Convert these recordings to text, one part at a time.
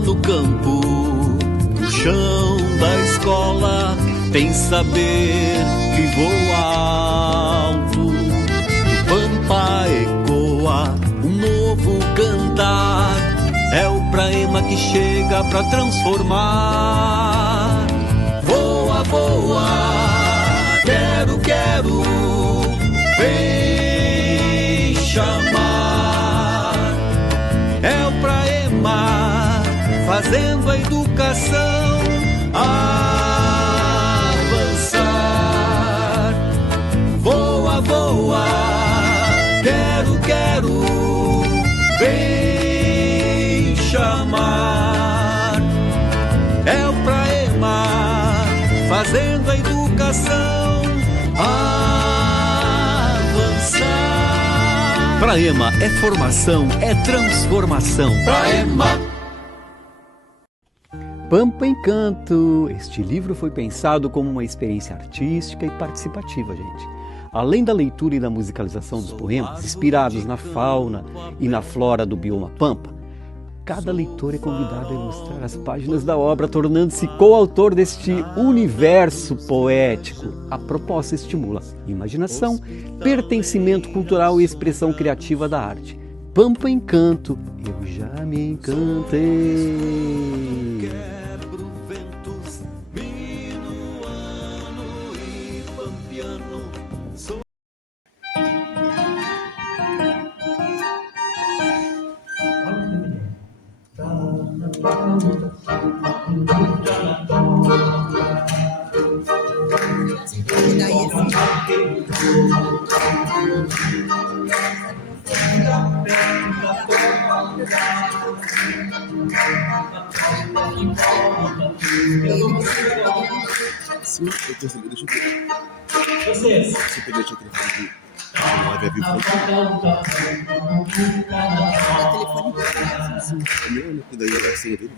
lá no campo, no chão da escola, tem saber que voa alto. No pampa ecoa um novo cantar, é o praema que chega pra transformar. Voa, voa, quero, quero, vem chamar. É o praema fazendo a educação avançar. Voa, voa, quero, quero, vem chamar. É o praema fazendo a educação avançar. Praema é formação, é transformação. Praema. Pampa Encanto. Este livro foi pensado como uma experiência artística e participativa, gente. Além da leitura e da musicalização dos poemas, inspirados na fauna e na flora do bioma Pampa, cada leitor é convidado a ilustrar as páginas da obra, tornando-se coautor deste universo poético. A proposta estimula imaginação, pertencimento cultural e expressão criativa da arte. Pampa Encanto, eu já me encantei. Sim, eu percebi, deixa eu ver. Vocês? Você pegou o telefone live ao vivo? Não, que daí é assim dele.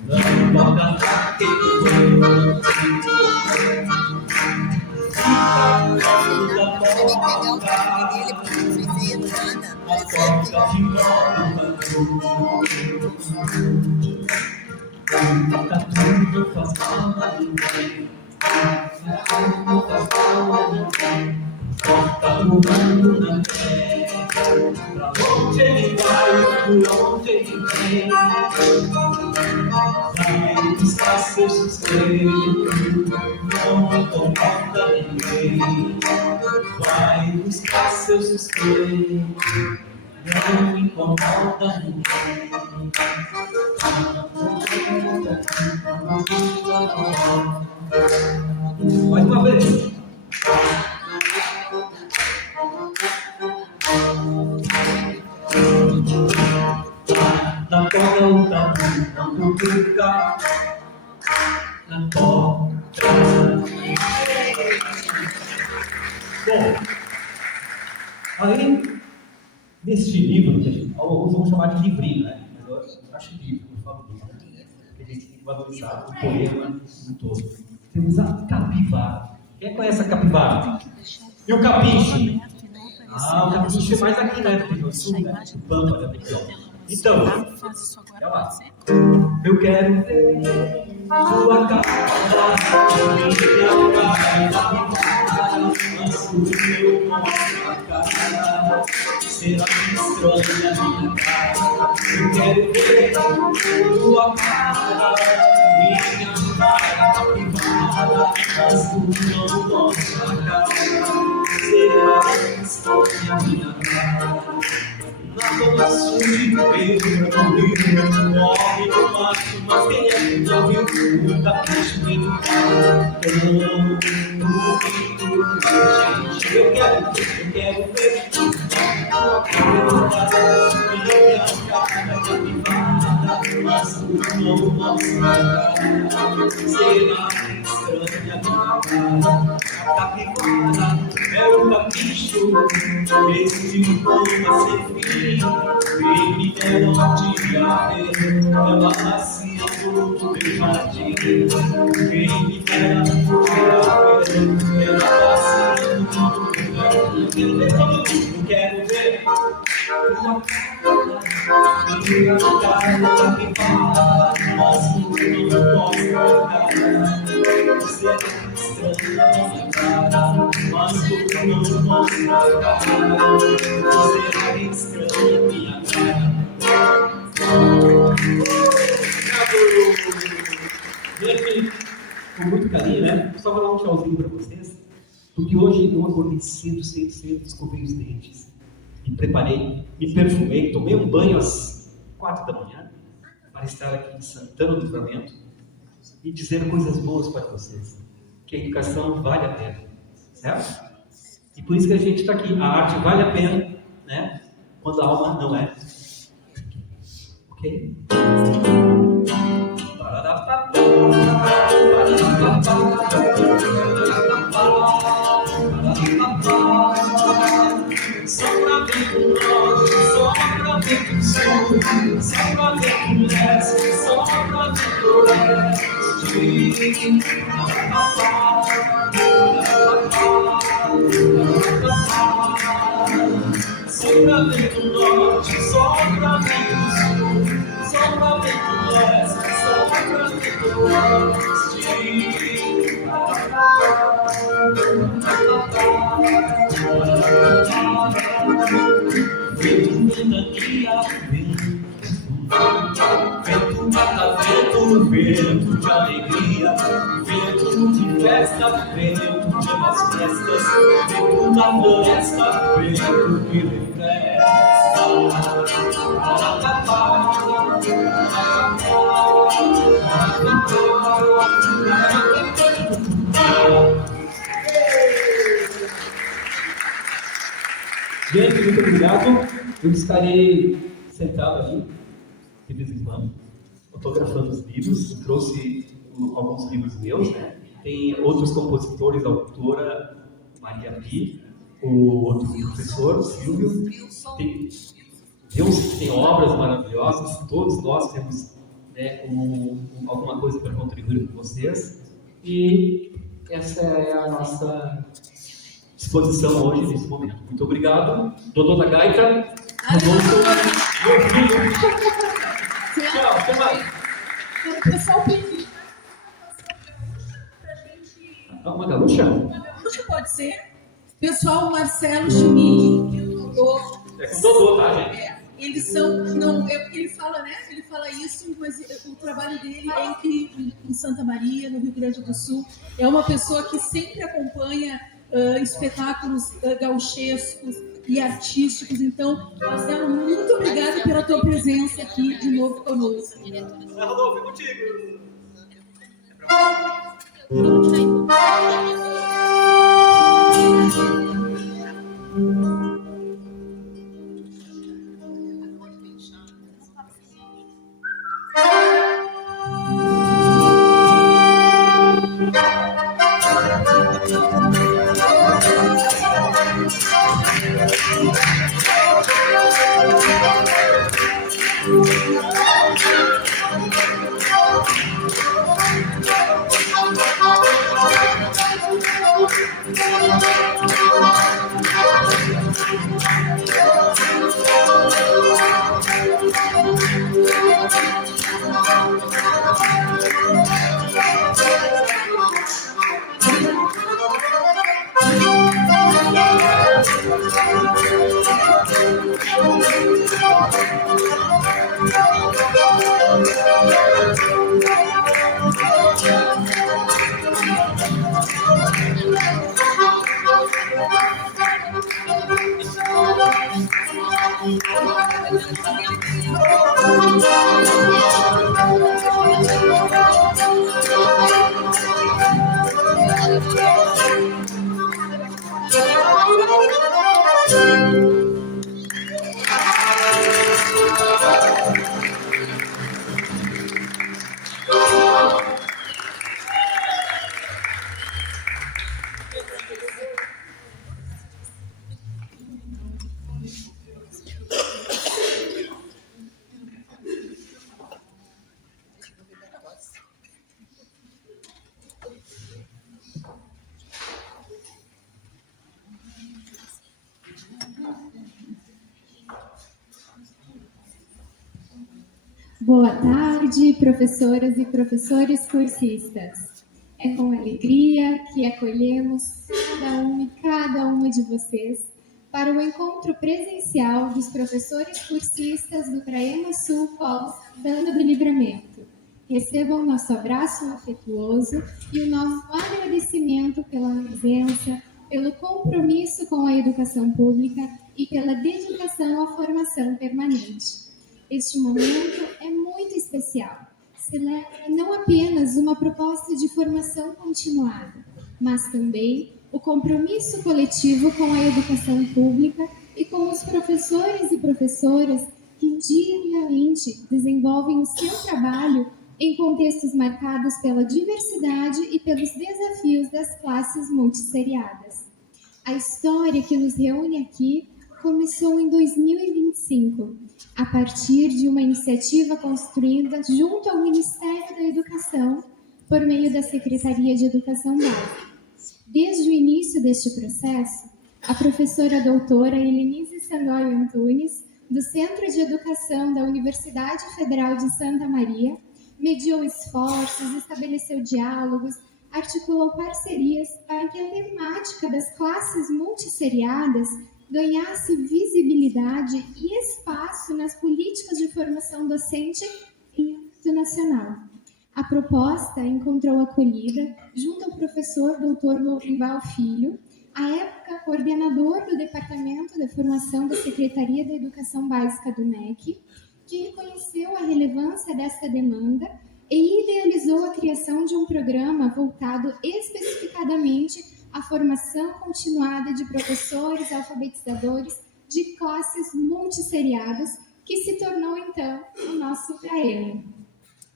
Tá voando na terra, pra onde ele vai, por onde ele vem, vai buscar seu sustento, não incomoda ninguém, vai buscar seu sustento, não incomoda ninguém. Mais uma vez. Na porta não fica na porta. Bom, além deste livro, que alguns vão chamar de livrinho, né? Mas eu acho livro, eu falo livro, né? Porque a gente tem que valorizar o poema no todo. Temos a capivara. Quem conhece a capivara? E o capiche? Ah, o capiche é mais aqui, né? Do sul, né? O Pampa, né? Então, olha lá. Eu quero ver sua cara, minha cara, mas o meu nossa cara será estranha minha cara. Eu quero ver sua cara, minha cara, mas o meu nossa cara será estranha minha cara. Na zona sul de Pedro, morre no mato, mas quem é que não viu o capricho do gente, eu quero ver minha cara capivara, mas o nosso cara será estranha minha cara. A capivara é o capricho, este poema sem fim, quem me dera um dia ver ela nascia no meu jardim, quem me dera um dia ver ela nascia no meu jardim. Eu quero ver minha cara que fala, mas tudo não mostra cara. Você é estranha minha cara, mas tudo não mostra cara. Você é estranha minha cara. Gente, com muito carinho, né? Só vou dar um tchauzinho para vocês, porque hoje eu acordei cedo, escovei os dentes, me preparei, me perfumei, tomei um banho às 4 da manhã para estar aqui em Santana do Livramento e dizer coisas boas para vocês, que a educação vale a pena, certo? E por isso que a gente está aqui. A arte vale a pena, né? Quando a alma não é. Ok? Sopra vento norte, sopra vento sul, sopra vento leste, sopra vento oeste. Sopra vento norte, sopra vento sul, sopra vento leste, sopra vento oeste. Vento ventania, vento mata, vento de alegria, vento de festa, vento de umas festas, vento da floresta, vento que refresca. Gente, muito obrigado. Eu estarei sentado ali, de vez em quando, fotografando os livros. Trouxe alguns livros meus, né? Tem outros compositores, a autora Maria Pi, o outro professor, Silvio. Tem obras maravilhosas, todos nós temos, né, alguma coisa para contribuir com vocês. E essa é a nossa disposição hoje, nesse momento. Muito obrigado. Doutor da Gaita, meu filho. Tchau, até mais. O pessoal pediu pra gente. Uma gaúcha? Uma gaúcha pode ser? Pessoal, Marcelo Schmidt e o Dodô. É com o Dodô, tá, gente? Eles são. Não, ele fala, né? Ele fala isso, mas o trabalho dele é incrível em Santa Maria, no Rio Grande do Sul. É uma pessoa que sempre acompanha espetáculos gauchescos e artísticos. Então, Marcelo, muito obrigada pela tua presença aqui de novo conosco. Rodolfo, é contigo. Boa tarde, professoras e professores cursistas. É com alegria que acolhemos cada uma de vocês para o encontro presencial dos professores cursistas do Praema Sul Polo Santana do Livramento. Recebam nosso abraço afetuoso e o nosso agradecimento pela presença, pelo compromisso com a educação pública e pela dedicação à formação permanente. Este momento é muito especial. Celebra não apenas uma proposta de formação continuada, mas também o compromisso coletivo com a educação pública e com os professores e professoras que diariamente desenvolvem o seu trabalho em contextos marcados pela diversidade e pelos desafios das classes multisseriadas. A história que nos reúne aqui começou em 2025, a partir de uma iniciativa construída junto ao Ministério da Educação, por meio da Secretaria de Educação Básica. Desde o início deste processo, a professora doutora Helenise Sangói Antunes, do Centro de Educação da Universidade Federal de Santa Maria, mediou esforços, estabeleceu diálogos, articulou parcerias para que a temática das classes multisseriadas ganhasse visibilidade e espaço nas políticas de formação docente em âmbito nacional. A proposta encontrou acolhida junto ao professor Dr. Lourival Filho, à época coordenador do Departamento de Formação da Secretaria da Educação Básica do MEC, que reconheceu a relevância dessa demanda e idealizou a criação de um programa voltado especificadamente à formação continuada de professores alfabetizadores de classes multisseriadas, que se tornou, então, o nosso Praema.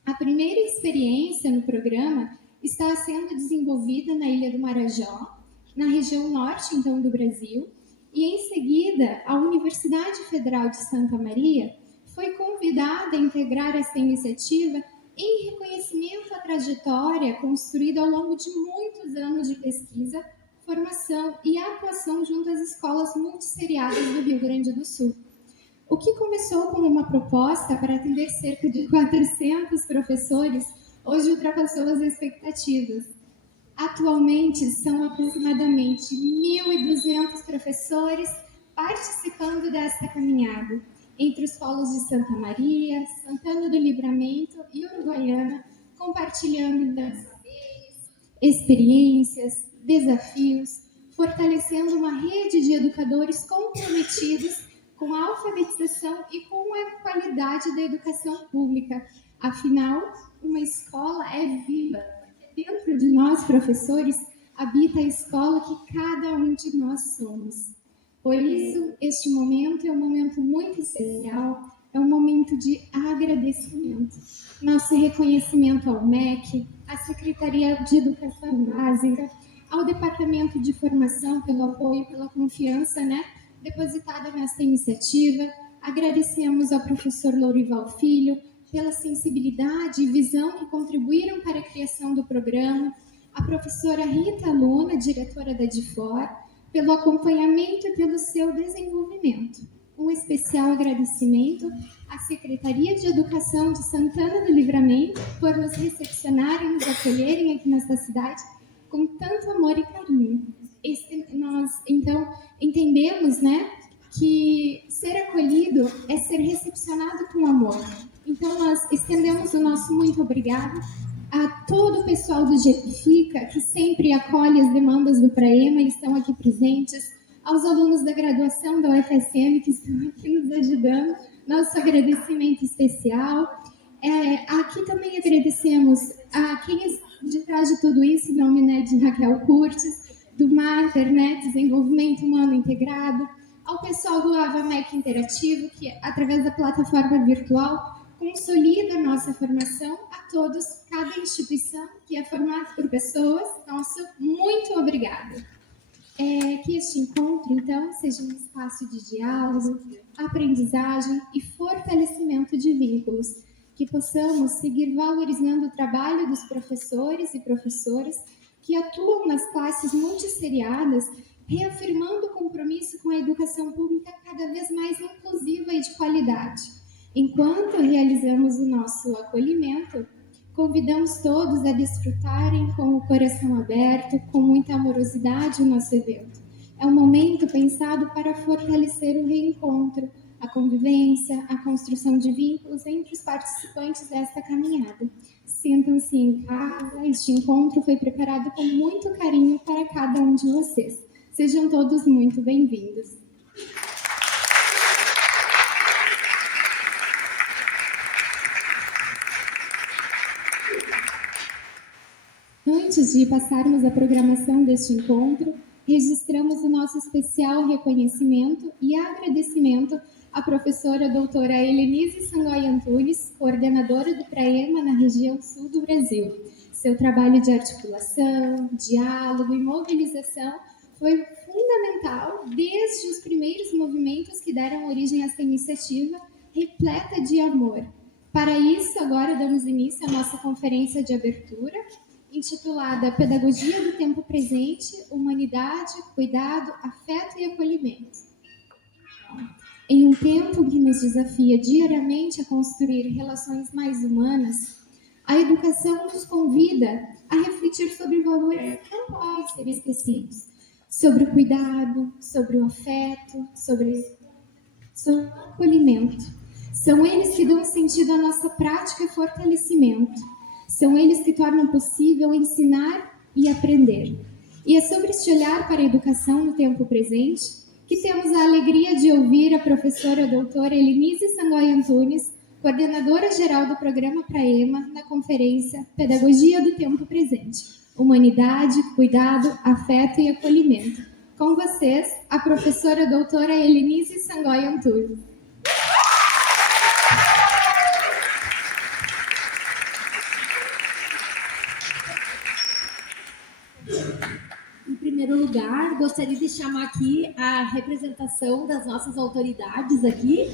A primeira experiência no programa está sendo desenvolvida na Ilha do Marajó, na região norte, então, do Brasil, e, em seguida, a Universidade Federal de Santa Maria foi convidada a integrar essa iniciativa em reconhecimento à trajetória construída ao longo de muitos anos de pesquisa, formação e atuação junto às escolas multisseriadas do Rio Grande do Sul. O que começou como uma proposta para atender cerca de 400 professores, hoje ultrapassou as expectativas. Atualmente, são aproximadamente 1.200 professores participando desta caminhada, entre os polos de Santa Maria, Santana do Livramento e Uruguaiana, compartilhando saberes, experiências, desafios, fortalecendo uma rede de educadores comprometidos com a alfabetização e com a qualidade da educação pública. Afinal, uma escola é viva. Dentro de nós, professores, habita a escola que cada um de nós somos. Por isso, este momento é um momento muito especial, é um momento de agradecimento. Nosso reconhecimento ao MEC, à Secretaria de Educação Básica, ao Departamento de Formação pelo apoio e pela confiança, depositada nesta iniciativa. Agradecemos ao professor Lourival Filho pela sensibilidade e visão que contribuíram para a criação do programa, a professora Rita Luna, diretora da DIFOR, pelo acompanhamento e pelo seu desenvolvimento. Um especial agradecimento à Secretaria de Educação de Santana do Livramento por nos recepcionarem, nos acolherem aqui nesta cidade com tanto amor e carinho. Nós, então, entendemos, que ser acolhido é ser recepcionado com amor. Então, nós estendemos o nosso muito obrigado a todo o pessoal do GEPFICA, que sempre acolhe as demandas do Praema e estão aqui presentes, aos alunos da graduação da UFSM, que estão aqui nos ajudando, nosso agradecimento especial. Aqui também agradecemos a quem de trás de tudo isso, em nome de Raquel Curtis, do Mater, Desenvolvimento Humano Integrado, ao pessoal do AvaMec Interativo, que, através da plataforma virtual, consolida a nossa formação. A todos, cada instituição que é formada por pessoas, nosso muito obrigada. Que este encontro, então, seja um espaço de diálogo, aprendizagem e fortalecimento de vínculos, que possamos seguir valorizando o trabalho dos professores e professoras que atuam nas classes multisseriadas, reafirmando o compromisso com a educação pública cada vez mais inclusiva e de qualidade. Enquanto realizamos o nosso acolhimento, convidamos todos a desfrutarem com o coração aberto, com muita amorosidade o nosso evento. É um momento pensado para fortalecer o reencontro, a convivência, a construção de vínculos entre os participantes desta caminhada. Sintam-se em casa, este encontro foi preparado com muito carinho para cada um de vocês. Sejam todos muito bem-vindos. Antes de passarmos à programação deste encontro, registramos o nosso especial reconhecimento e agradecimento à professora doutora Helenise Sangoy Antunes, coordenadora do PRAEMA na região sul do Brasil. Seu trabalho de articulação, diálogo e mobilização foi fundamental desde os primeiros movimentos que deram origem a esta iniciativa repleta de amor. Para isso, agora damos início à nossa conferência de abertura, intitulada Pedagogia do Tempo Presente, Humanidade, Cuidado, Afeto e Acolhimento. Em um tempo que nos desafia diariamente a construir relações mais humanas, a educação nos convida a refletir sobre valores que não podem ser esquecidos, sobre o cuidado, sobre o afeto, sobre o acolhimento. São eles que dão sentido à nossa prática e fortalecimento. São eles que tornam possível ensinar e aprender. E é sobre este olhar para a educação no tempo presente que temos a alegria de ouvir a professora doutora Helenise Sangoy Antunes, coordenadora geral do programa PRAEMA, na conferência Pedagogia do Tempo Presente, Humanidade, Cuidado, Afeto e Acolhimento. Com vocês, a professora doutora Helenise Sangoy Antunes. Em primeiro lugar, gostaria de chamar aqui a representação das nossas autoridades aqui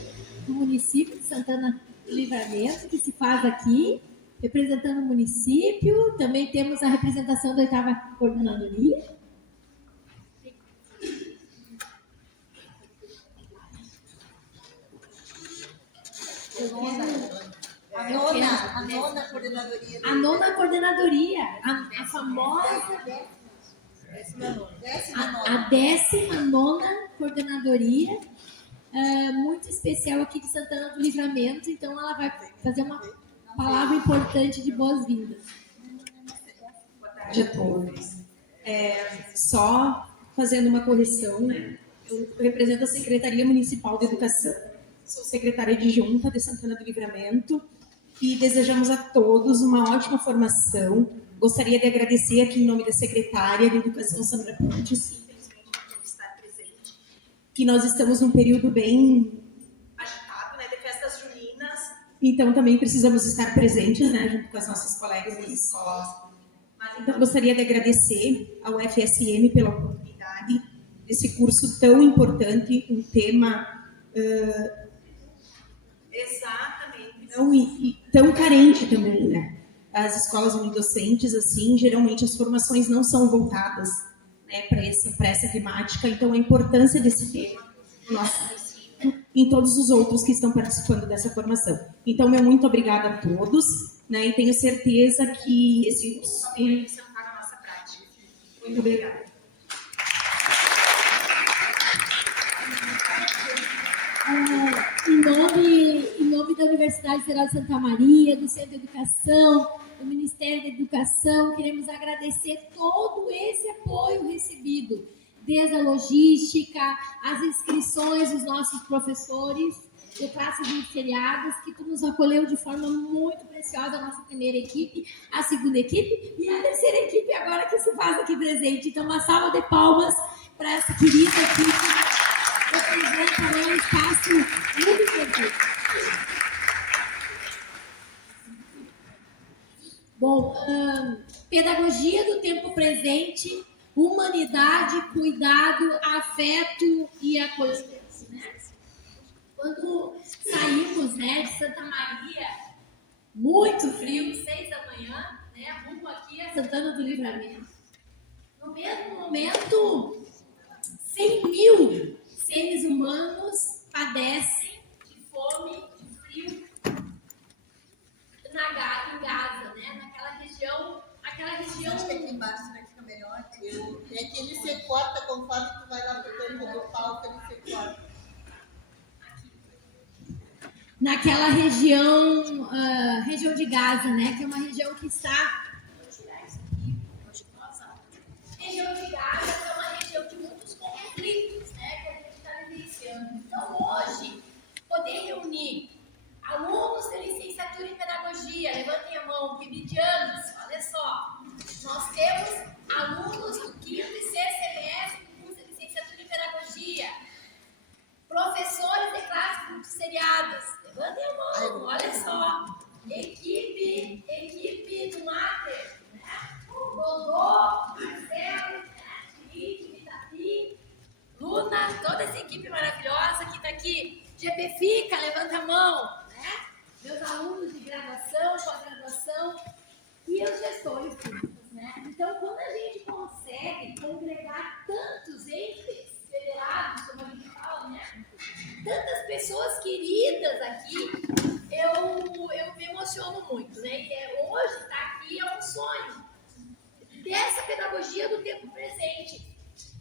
do município de Santana do Livramento, que se faz aqui, representando o município. Também temos a representação da 8ª Coordenadoria. A nona coordenadoria. A 9ª coordenadoria, a famosa... A 19ª coordenadoria, muito especial aqui de Santana do Livramento, então ela vai fazer uma palavra importante de boas-vindas. Boa tarde a todos. Só fazendo uma correção, né? Eu represento a Secretaria Municipal de Educação, sou secretária adjunta de Santana do Livramento e desejamos a todos uma ótima formação. Gostaria de agradecer aqui em nome da secretária de Educação, Sandra Pontes, infelizmente não pode estar presente, que nós estamos num período bem agitado, né, de festas juninas, então também precisamos estar presentes, né, junto com as nossas colegas das escolas. Mas então gostaria de agradecer ao FSM pela oportunidade desse curso tão importante, um tema exatamente tão carente também, né? As escolas unidocentes, assim, geralmente as formações não são voltadas, né, para essa temática. Então, a importância desse tema no nosso município e em todos os outros que estão participando dessa formação. Então, meu muito obrigada a todos, né, e tenho certeza que esse curso só tem a lição para a nossa prática. Muito obrigada. Em nome da Universidade Federal de Santa Maria, do Centro de Educação, do Ministério da Educação, queremos agradecer todo esse apoio recebido, desde a logística, as inscrições dos nossos professores de classes ministeriadas, que nos acolheu de forma muito preciosa, a nossa primeira equipe, a segunda equipe e a terceira equipe agora que se faz aqui presente. Então, uma salva de palmas para essa querida equipe. Representa um espaço muito importante. Bom, pedagogia do tempo presente, humanidade, cuidado, afeto e acolhimento. Né? Quando saímos, né, de Santa Maria, muito frio, 6 da manhã, né, rumo aqui a Santana do Livramento. No mesmo momento, 100.000 seres humanos padecem de fome, de frio naquela região de Gaza, né? Que é uma região que está... Região de Gaza é uma região de muitos conflitos, né? Que a gente está vivenciando. Então, hoje, poder reunir alunos de licenciatura em pedagogia, levantem a mão, PIBidianos, olha só, nós temos alunos do 5º e 6º semestre do curso de licenciatura em pedagogia, professores de classes multisseriadas, levantem a mão, olha só, equipe do Mater, né? Dodô, Marcelo, Felipe, Itati, Luna, toda essa equipe maravilhosa que está aqui, GPFICA, levanta a mão, meus alunos de graduação, pós-graduação e os gestores públicos, né? Então, quando a gente consegue congregar tantos entes federados, como a gente fala, né? Tantas pessoas queridas aqui, eu me emociono muito, né? E hoje estar aqui é um sonho dessa pedagogia do tempo presente.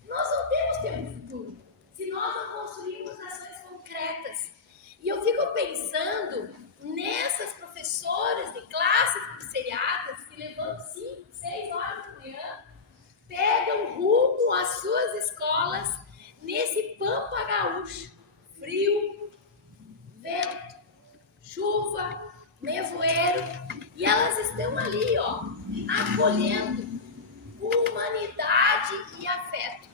Nós não temos tempo futuro se nós não construirmos ações concretas. E eu fico pensando nessas professoras de classes multisseriadas que levantam 5, 6 horas da manhã, pegam rumo às suas escolas nesse pampa gaúcho, frio, vento, chuva, nevoeiro, e elas estão ali, ó, acolhendo humanidade e afeto.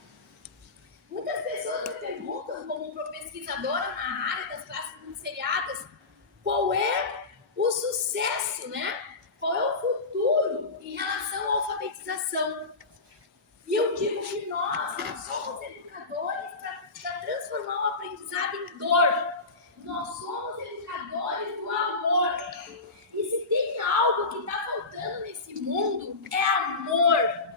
Muitas pessoas me perguntam, como pesquisadora na área das classes multisseriadas, qual é o sucesso, né? Qual é o futuro em relação à alfabetização? E eu digo que nós não somos educadores para transformar o aprendizado em dor. Nós somos educadores do amor. E se tem algo que está faltando nesse mundo, é amor.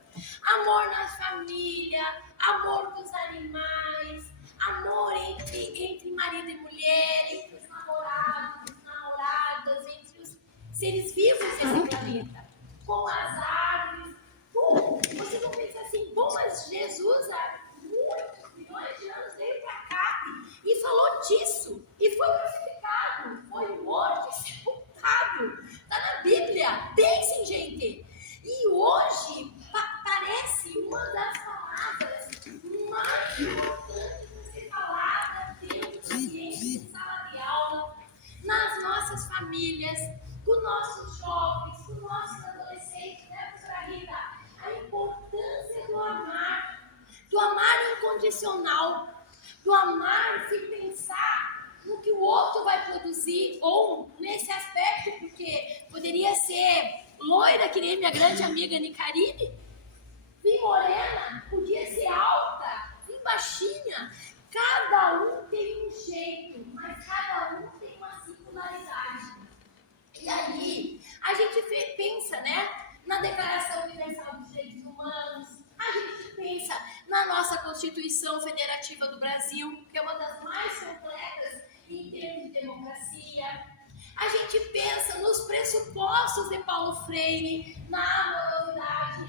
Amor na família, amor com os animais, amor entre marido e mulher, entre os namorados, namoradas, entre os seres vivos desse planeta, com as árvores. Você não pensa assim, mas Jesus há muitos milhões de anos veio para cá e falou disso, e foi crucificado, foi morto e sepultado. Está na Bíblia, pensem, gente. E hoje parece uma das palavras mais importantes a ser falada dentro do ambiente de sala de aula, nas nossas famílias, com nossos jovens, com nossos adolescentes, né, professora Rita? A importância do amar incondicional, do amar sem pensar no que o outro vai produzir, ou nesse aspecto, porque poderia ser loira, que nem minha grande amiga Nicarine, vim morena, podia ser alta, vim baixinha. Cada um tem um jeito, mas cada um tem uma singularidade. E aí, a gente pensa, né, na Declaração Universal dos Direitos Humanos, a gente pensa na nossa Constituição Federativa do Brasil, que é uma das mais completas em termos de democracia. A gente pensa nos pressupostos de Paulo Freire, na amorosidade.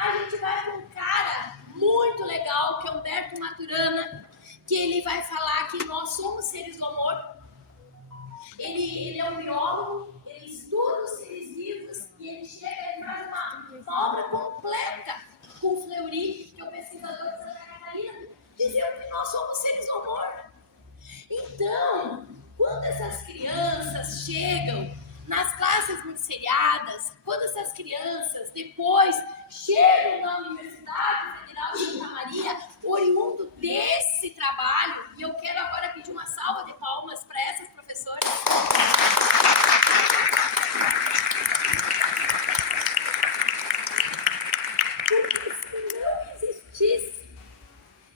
A gente vai para um cara muito legal, que é Humberto Maturana, que ele vai falar que nós somos seres do amor. Ele é um biólogo, ele estuda os seres vivos e ele chega e faz uma obra completa com o Fleury, que é o pesquisador de Santa Catarina, dizendo que nós somos seres do amor. Então, quando essas crianças chegam nas classes multisseriadas, quando essas crianças depois chegam na Universidade Federal de Santa Maria, oriundo desse trabalho, e eu quero agora pedir uma salva de palmas para essas professoras. Porque se não existisse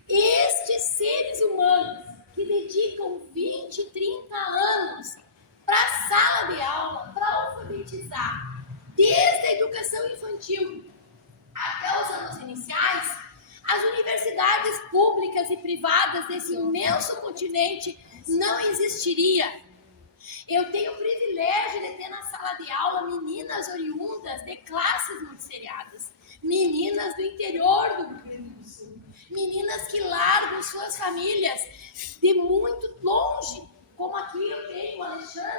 estes seres humanos que dedicam 20, 30 anos para a sala de aula, para alfabetizar, desde a educação infantil até os anos iniciais, as universidades públicas e privadas desse imenso continente não existiriam. Eu tenho o privilégio de ter na sala de aula meninas oriundas de classes multisseriadas, meninas do interior do Rio Grande do Sul, meninas que largam suas famílias de muito longe, como aqui eu tenho o Alexandre,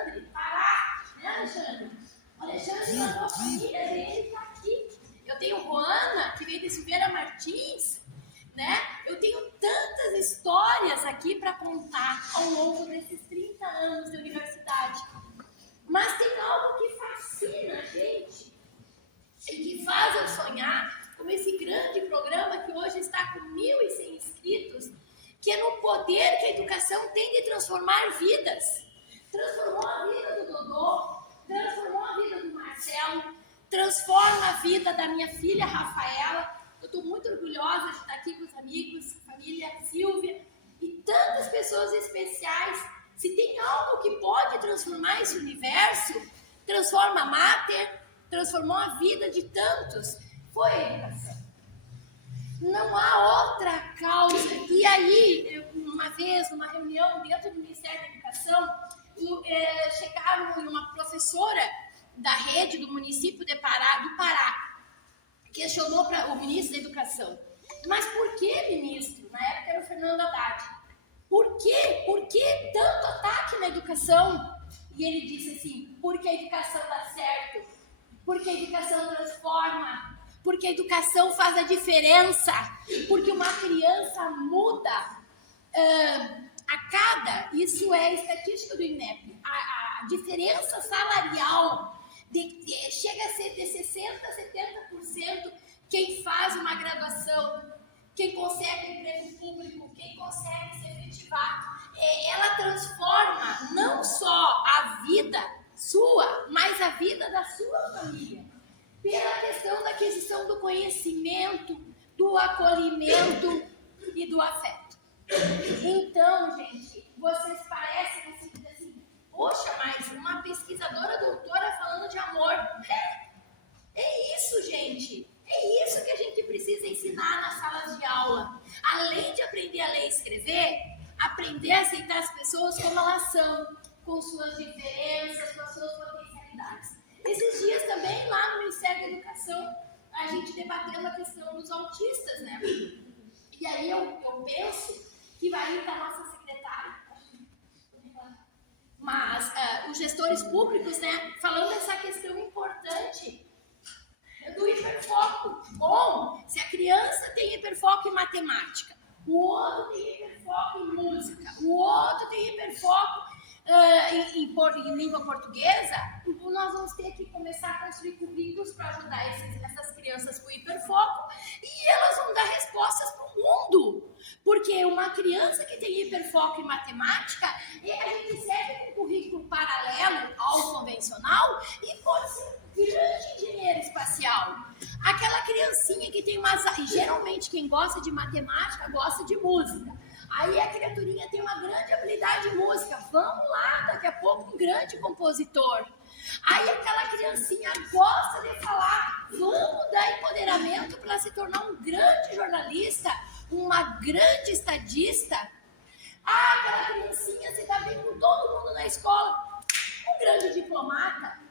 a família dele está aqui. Eu tenho Roana, que veio de Silveira Martins, né? Eu tenho tantas histórias aqui para contar ao longo desses 30 anos de universidade. Mas tem algo que fascina a gente e que faz eu sonhar, como esse grande programa que hoje está com 1.100 inscritos, que é no poder que a educação tem de transformar vidas. Transformou a vida do Dodô, transformou a vida do Marcelo, transforma a vida da minha filha Rafaela. Eu estou muito orgulhosa de estar aqui com os amigos, família Silvia e tantas pessoas especiais. Se tem algo que pode transformar esse universo, transforma a Mater, transformou a vida de tantos, foi a educação. Não há outra causa. E aí, uma vez, numa reunião dentro do Ministério da Educação, chegaram uma professora da rede do município do Pará, questionou para o ministro da Educação: mas por que, ministro? Na época era o Fernando Haddad. Por quê? Por que tanto ataque na educação? E ele disse assim: porque a educação dá certo, porque a educação transforma, porque a educação faz a diferença, porque uma criança muda isso é estatística do INEP, a diferença salarial chega a ser de 60% a 70% quem faz uma graduação, quem consegue um emprego público, quem consegue se efetivar. Ela transforma não só a vida sua, mas a vida da sua família, pela questão da aquisição do conhecimento, do acolhimento e do afeto. Então, gente, vocês parecem assim, poxa, mas uma pesquisadora doutora falando de amor. É isso, gente. É isso que a gente precisa ensinar nas salas de aula. Além de aprender a ler e escrever, aprender a aceitar as pessoas como elas são, com suas diferenças, com as suas potencialidades. Esses dias também, lá no Ministério da Educação, a gente debatendo a questão dos autistas, né? E aí eu penso que vai estar a nossa secretária, mas os gestores públicos, né, falando dessa questão importante do hiperfoco. Bom, se a criança tem hiperfoco em matemática, o outro tem hiperfoco em música, o outro tem hiperfoco em língua portuguesa, nós vamos ter que começar a construir currículos para ajudar essas crianças com hiperfoco e elas vão dar respostas para o mundo. Porque uma criança que tem hiperfoco em matemática, a gente serve com um currículo paralelo ao convencional e pode ser um grande engenheiro espacial. Aquela criancinha que tem e geralmente quem gosta de matemática gosta de música. Aí a criaturinha tem uma grande habilidade de música. Vamos lá, daqui a pouco um grande compositor. Aí aquela criancinha gosta de falar. Vamos dar empoderamento para ela se tornar um grande jornalista, uma grande estadista. Aquela criancinha se dá bem com todo mundo na escola. Um grande diplomata.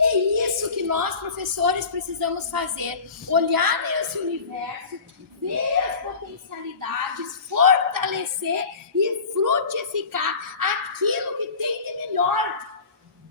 É isso que nós, professores, precisamos fazer. Olhar nesse universo, ver as potencialidades, fortalecer e frutificar aquilo que tem de melhor.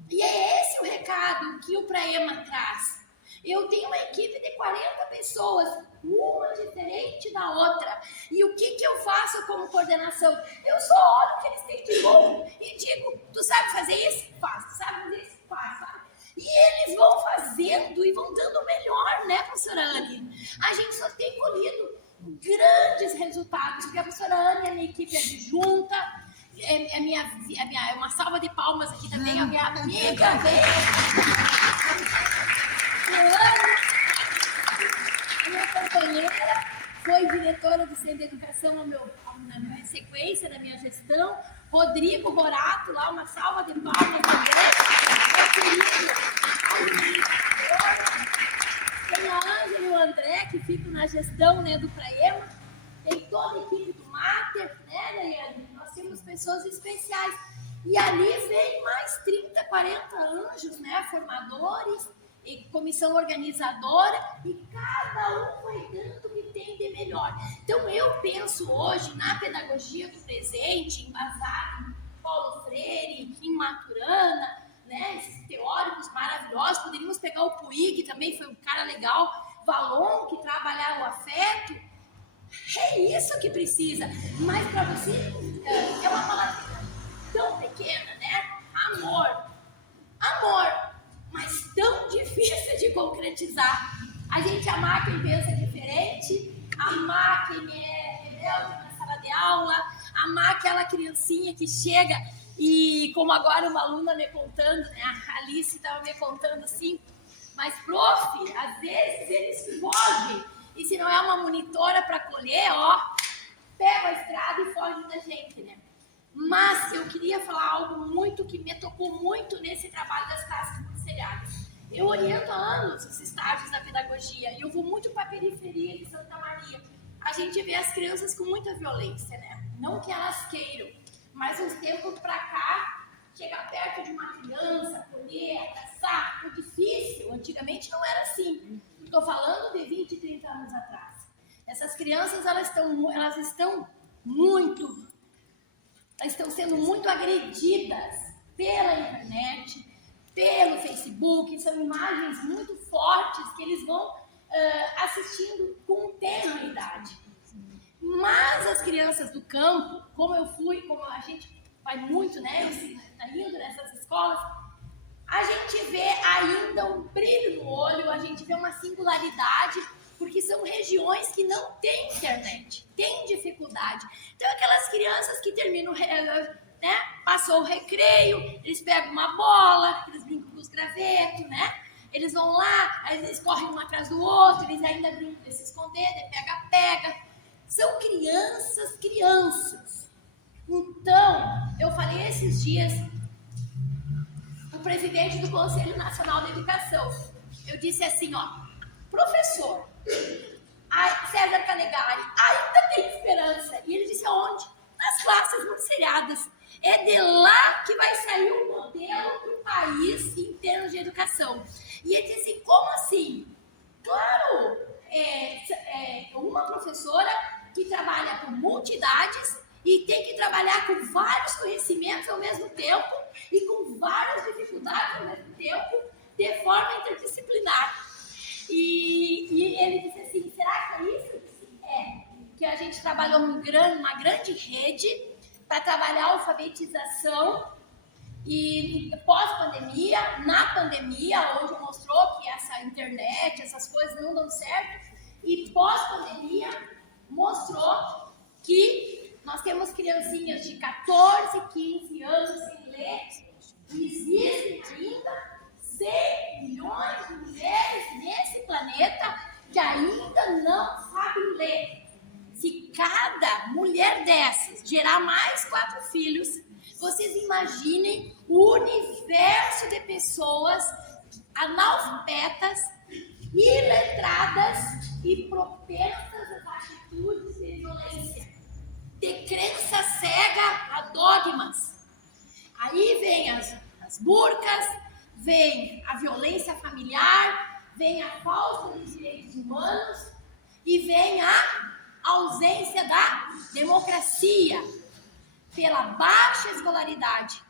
E é esse o recado que o Praema traz. Eu tenho uma equipe de 40 pessoas, uma diferente da outra. E o que eu faço como coordenação? Eu só olho o que eles têm de bom e digo: tu sabe fazer isso? Faz. Tu sabe fazer isso? Faz. E eles vão fazendo e vão dando o melhor, né, professora Anne? A gente só tem colhido grandes resultados, porque a professora Anne é minha equipe adjunta, é uma salva de palmas aqui também, a minha amiga, minha companheira, foi diretora do Centro de Educação na sequência da minha gestão. Rodrigo Borato, lá, uma salva de palmas também. Tem a Ângela e o André, que ficam na gestão, né, do Praema. Tem toda a equipe do Mater, né, Daiane? Nós temos pessoas especiais. E ali vem mais 30, 40 anjos, né, formadores, e comissão organizadora, e cada um vai dando o que tem de melhor. Então, eu penso hoje na pedagogia do presente, embasada em Paulo Freire, em Maturana, né, esses teóricos maravilhosos, poderíamos pegar o Puig, que também foi um cara legal, Valon, que trabalhava o afeto. É isso que precisa. Mas para você, é uma palavra tão pequena, né? Amor. Amor, mas tão difícil de concretizar. A gente amar quem pensa diferente, amar quem é rebelde na sala de aula, amar aquela criancinha que chega e, como agora uma aluna me contando, né, a Alice estava me contando assim, mas prof, às vezes eles fogem, e se não é uma monitora para acolher, ó, pega a estrada e foge da gente, né? Mas eu queria falar algo muito que me tocou muito nesse trabalho das classes multisseriadas. Eu oriento há anos os estágios da pedagogia e eu vou muito para a periferia de Santa Maria. A gente vê as crianças com muita violência, né? Não que elas queiram, mas uns tempos para cá, chegar perto de uma criança, acolher, abraçar, é difícil. Antigamente não era assim. Estou falando de 20, 30 anos atrás. Essas crianças, elas estão sendo muito agredidas pela internet, pelo Facebook. São imagens muito fortes que eles vão assistindo com tenra idade. Mas as crianças do campo, como eu fui, como a gente vai muito, né, indo nessas escolas, a gente vê ainda um brilho no olho, a gente vê uma singularidade, porque são regiões que não têm internet, têm dificuldade. Então, aquelas crianças que terminam, né, passou o recreio, eles pegam uma bola, eles brincam com os gravetos, né? Eles vão lá, eles correm um atrás do outro, eles ainda brincam de se esconder, de pega-pega. São crianças. Então, eu falei esses dias, o presidente do Conselho Nacional de Educação, eu disse assim, ó, professor, César Canegari, ainda tem esperança. E ele disse aonde? Nas classes multisseriadas. É de lá que vai sair o modelo do país em termos de educação. E ele disse assim, como assim? Claro, uma professora que trabalha com multidades e tem que trabalhar com vários conhecimentos ao mesmo tempo e com várias dificuldades ao mesmo tempo, de forma interdisciplinar. E ele disse assim, será que é isso? Que a gente trabalhou uma grande rede para trabalhar a alfabetização e pós-pandemia, na pandemia, onde mostrou que essa internet, essas coisas não dão certo, e pós-pandemia mostrou que nós temos criancinhas de 14, 15 anos sem ler, e existem ainda 100 milhões de mulheres nesse planeta que ainda não sabem ler. Se cada mulher dessas gerar mais 4 filhos, vocês imaginem o universo de pessoas analfabetas, iletradas e propensas às atitudes de violência, de crença cega a dogmas. Aí vem as burcas, vem a violência familiar, vem a falta dos direitos humanos e vem a ausência da democracia pela baixa escolaridade.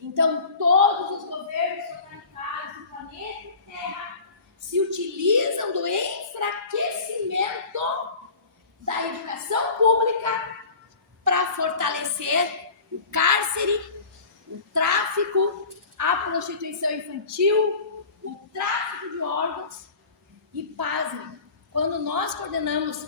Então, todos os governos totalitários do planeta Terra se utilizam do enfraquecimento da educação pública para fortalecer o cárcere, o tráfico, a prostituição infantil, o tráfico de órgãos. E pasmem, quando nós coordenamos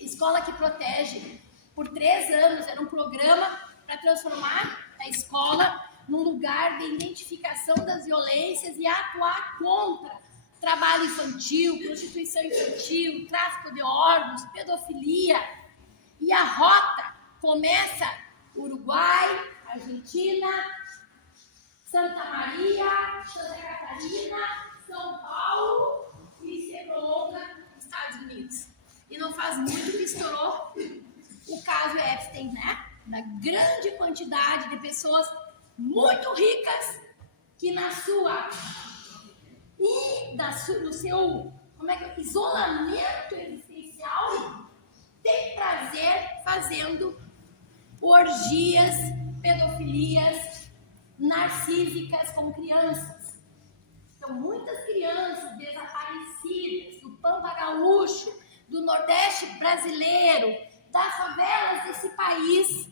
Escola que Protege, por 3 anos, era um programa para transformar a escola num lugar de identificação das violências e atuar contra trabalho infantil, prostituição infantil, tráfico de órgãos, pedofilia. E a rota começa Uruguai, Argentina, Santa Maria, Santa Catarina, São Paulo e se prolonga nos Estados Unidos. E não faz muito que estourou o caso Epstein, né? Da grande quantidade de pessoas muito ricas que no seu isolamento existencial tem prazer fazendo orgias, pedofilias narcísicas com crianças. Então, muitas crianças desaparecidas do Pampa Gaúcho, do Nordeste brasileiro, das favelas desse país,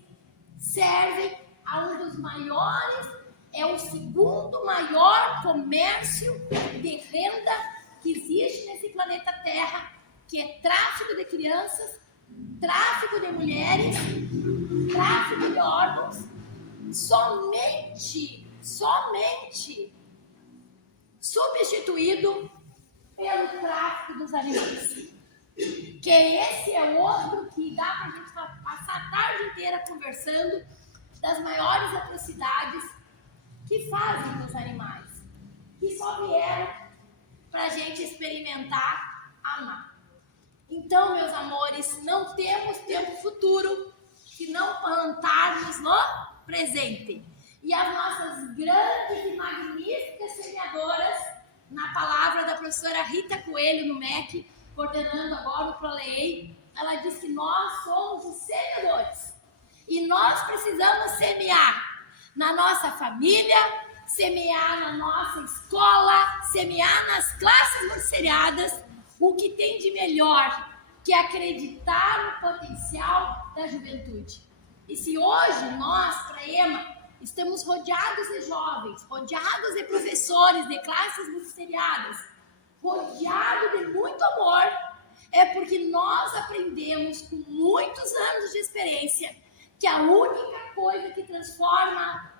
servem a um dos maiores, é o segundo maior comércio de renda que existe nesse planeta Terra, que é tráfico de crianças, tráfico de mulheres, tráfico de órgãos, somente substituído pelo tráfico dos alimentos. Que esse é outro que dá pra gente passar a tarde inteira conversando das maiores atrocidades que fazem com os animais, que só vieram pra gente experimentar, amar. Então, meus amores, não temos tempo futuro se não plantarmos no presente. E as nossas grandes e magníficas semeadoras, na palavra da professora Rita Coelho no MEC, coordenando agora o ProLEI, ela diz que nós somos os semeadores. E nós precisamos semear na nossa família, semear na nossa escola, semear nas classes magisteriadas o que tem de melhor, que é acreditar no potencial da juventude. E se hoje nós, Praema, estamos rodeados de jovens, rodeados de professores, de classes magisteriadas, rodeados de muito amor, é porque nós aprendemos com muitos anos de experiência que a única coisa que transforma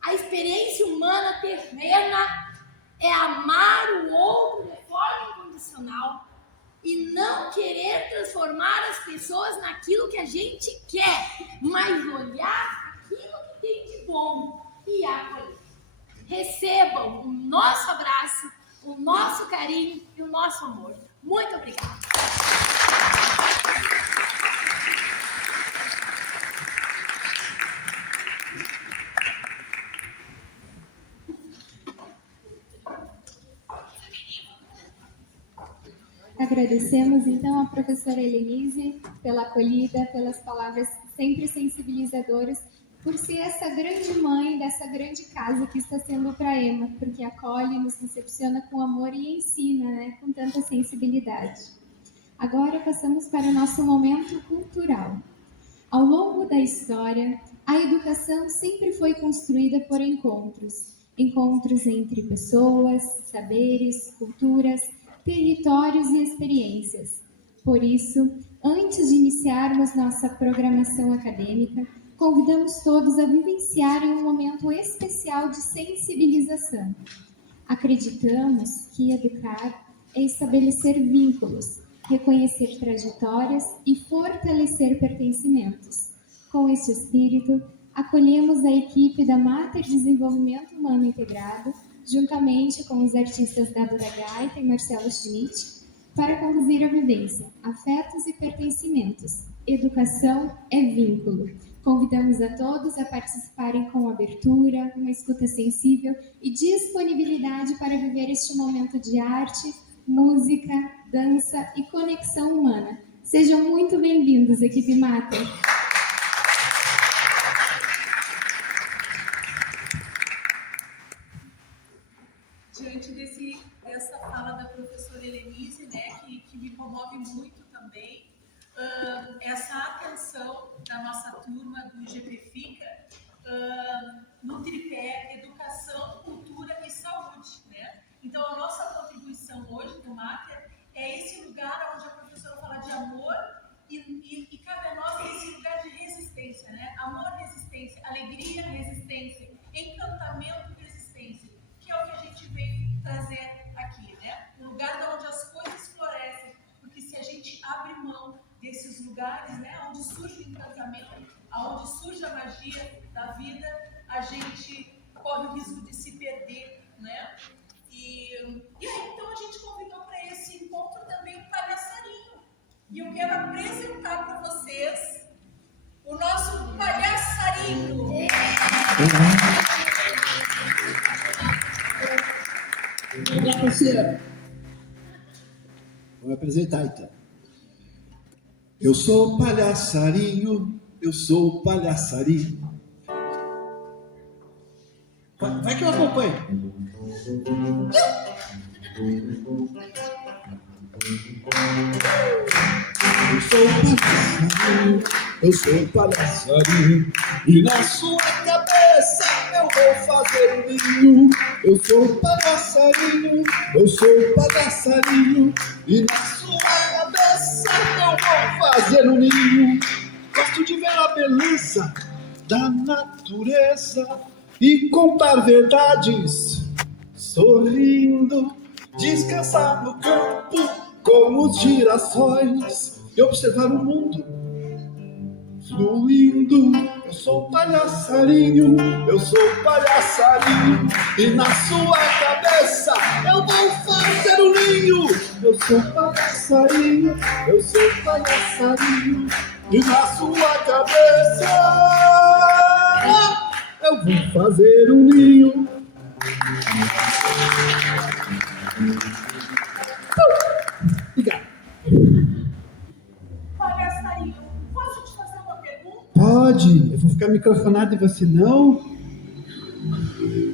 a experiência humana terrena é amar o outro de forma incondicional e não querer transformar as pessoas naquilo que a gente quer, mas olhar aquilo que tem de bom e acolher. Recebam o nosso abraço, o nosso carinho e o nosso amor. Muito obrigada. Agradecemos então à professora Helenise pela acolhida, pelas palavras sempre sensibilizadoras, por ser essa grande mãe dessa grande casa que está sendo o Praema, porque acolhe, nos recepciona com amor e ensina, né, com tanta sensibilidade. Agora passamos para o nosso momento cultural. Ao longo da história, a educação sempre foi construída por encontros entre pessoas, saberes, culturas, territórios e experiências. Por isso, antes de iniciarmos nossa programação acadêmica, convidamos todos a vivenciarem um momento especial de sensibilização. Acreditamos que educar é estabelecer vínculos, reconhecer trajetórias e fortalecer pertencimentos. Com este espírito, acolhemos a equipe da Mater Desenvolvimento Humano Integrado, juntamente com os artistas Débora Gaita e Marcelo Schmidt, para conduzir a vivência, afetos e pertencimentos. Educação é vínculo. Convidamos a todos a participarem com abertura, uma escuta sensível e disponibilidade para viver este momento de arte, música, dança e conexão humana. Sejam muito bem-vindos, equipe Mater. Diante dessa fala da professora Helenise, né, que me comove muito também, essa atenção da nossa turma do IGPFICA no tripé educação, cultura e saúde, né? Então, a nossa contribuição hoje do Mater é esse lugar onde a professora fala de amor e cabe a nós esse lugar de resistência, né? Amor, resistência, alegria, resistência, encantamento, resistência, que é o que a gente vem trazer aqui, né? Um lugar onde as coisas florescem, porque se a gente abre mão desses lugares, né, onde surge o encantamento, onde surge a magia da vida, a gente corre o risco de se perder, né? E aí, então, a gente convidou para esse encontro também o palhaçarinho. E eu quero apresentar para vocês o nosso palhaçarinho. Olá, parceiro. Vou me apresentar, então. Eu sou palhaçarinho, eu sou palhaçarinho. Vai que eu acompanho. Eu sou um palhaçarinho, e na sua cabeça eu vou fazer um ninho. Eu sou um palhaçarinho, e na sua cabeça eu vou fazer um ninho. Gosto de ver a beleza da natureza e contar verdades, sorrindo, descansar no campo com os girassóis e observar o mundo fluindo. Eu sou palhaçarinho, e na sua cabeça eu vou fazer um ninho. Eu sou palhaçarinho, e na sua cabeça eu vou fazer um ninho. Obrigado. Palhaçarinho, posso te fazer uma pergunta? Pode, eu vou ficar microfonado e você não?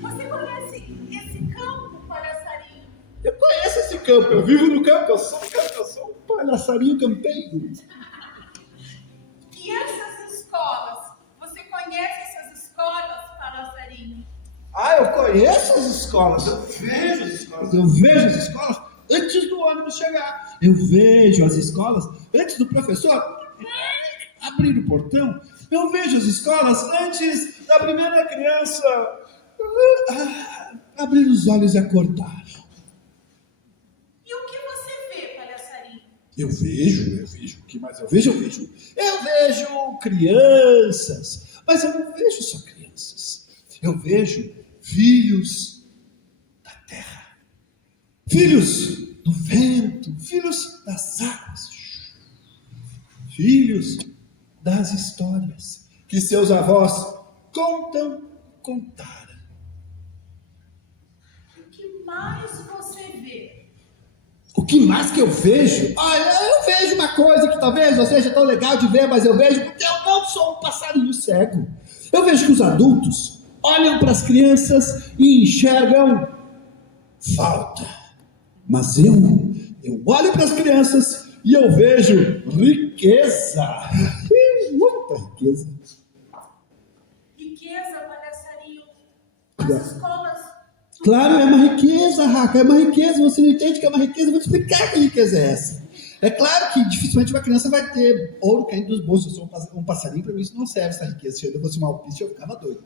Você conhece esse campo, palhaçarinho? Eu conheço esse campo, eu vivo no campo, eu sou um palhaçarinho campeiro. E essas escolas? Você conhece essas escolas, palhaçarinho? Ah, eu conheço as escolas, eu vejo as escolas antes do ônibus chegar. Eu vejo as escolas antes do professor abrir o portão. Eu vejo as escolas antes da primeira criança abrir os olhos e acordar. E o que você vê, palhaçarinho? Eu vejo. O que mais eu vejo? Eu vejo crianças, mas eu não vejo só crianças. Eu vejo filhos da terra, filhos do vento, filhos das águas, filhos das histórias que seus avós contaram. O que mais você vê? O que mais que eu vejo? Olha, eu vejo uma coisa que talvez não seja tão legal de ver, mas eu vejo porque eu não sou um passarinho cego. Eu vejo que os adultos olham para as crianças e enxergam falta. Mas eu olho para as crianças e eu vejo riqueza. Muita riqueza. Riqueza, palhaçarinho. As escolas... Claro, é uma riqueza, Raca, é uma riqueza. Você não entende que é uma riqueza? Eu vou te explicar que riqueza é essa. É claro que dificilmente uma criança vai ter ouro caindo dos bolsos. Eu sou um passarinho, para mim isso não serve, essa riqueza. Se eu fosse uma alpiste, eu ficava doido.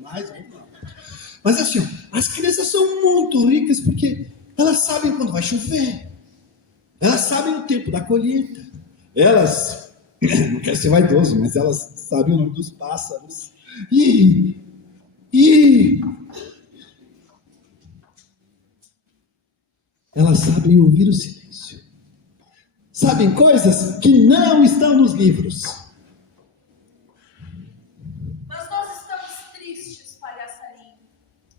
Mas assim, as crianças são muito ricas porque elas sabem quando vai chover. Elas sabem o tempo da colheita. Elas, não quero ser vaidoso, mas elas sabem o nome dos pássaros. E elas sabem ouvir o silêncio. Sabem coisas que não estão nos livros. Mas nós estamos tristes, palhaçarinho,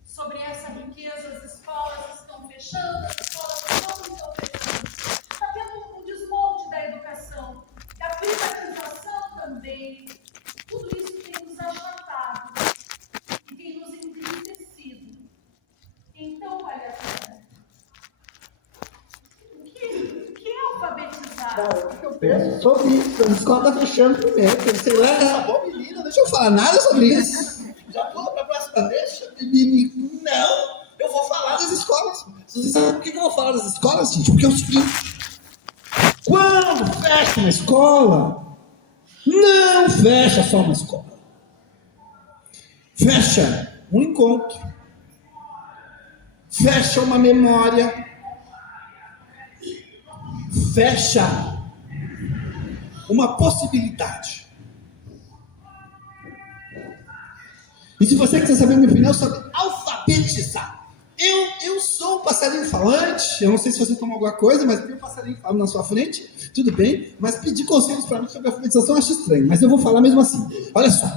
sobre essa riqueza. As escolas estão fechando, as escolas não estão fechando. Está tendo um desmonte da educação, a privatização também. Tudo isso tem nos achatado e tem nos entristecido. Então, palhaçarinho, o que é alfabetizar? O que eu penso sobre isso? A escola está fechando primeiro. Sei lá, essa boa menina, deixa eu falar nada sobre isso. Já pula para a próxima, deixa, menino. Não, eu vou falar das escolas. Vocês sabem por que eu vou falar das escolas, gente? Porque é o seguinte: quando fecha uma escola, não fecha só uma escola. Fecha um encontro. Fecha uma memória. Fecha uma possibilidade. E se você quiser saber a minha opinião sobre alfabetizar, eu sou um passarinho falante. Eu não sei se você tomou alguma coisa, mas tem um passarinho falando na sua frente, tudo bem, mas pedir conselhos para mim sobre alfabetização eu acho estranho, mas eu vou falar mesmo assim. Olha só,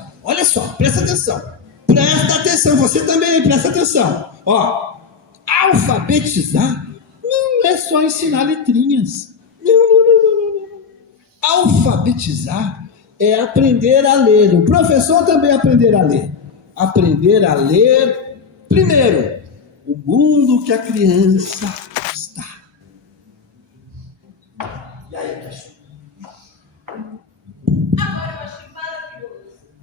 presta atenção, você também, presta atenção. Ó, alfabetizar não é só ensinar letrinhas. Não. Alfabetizar é aprender a ler. O professor também aprender a ler. Aprender a ler, primeiro, tudo que a criança está. E aí, cachorro? Agora eu achei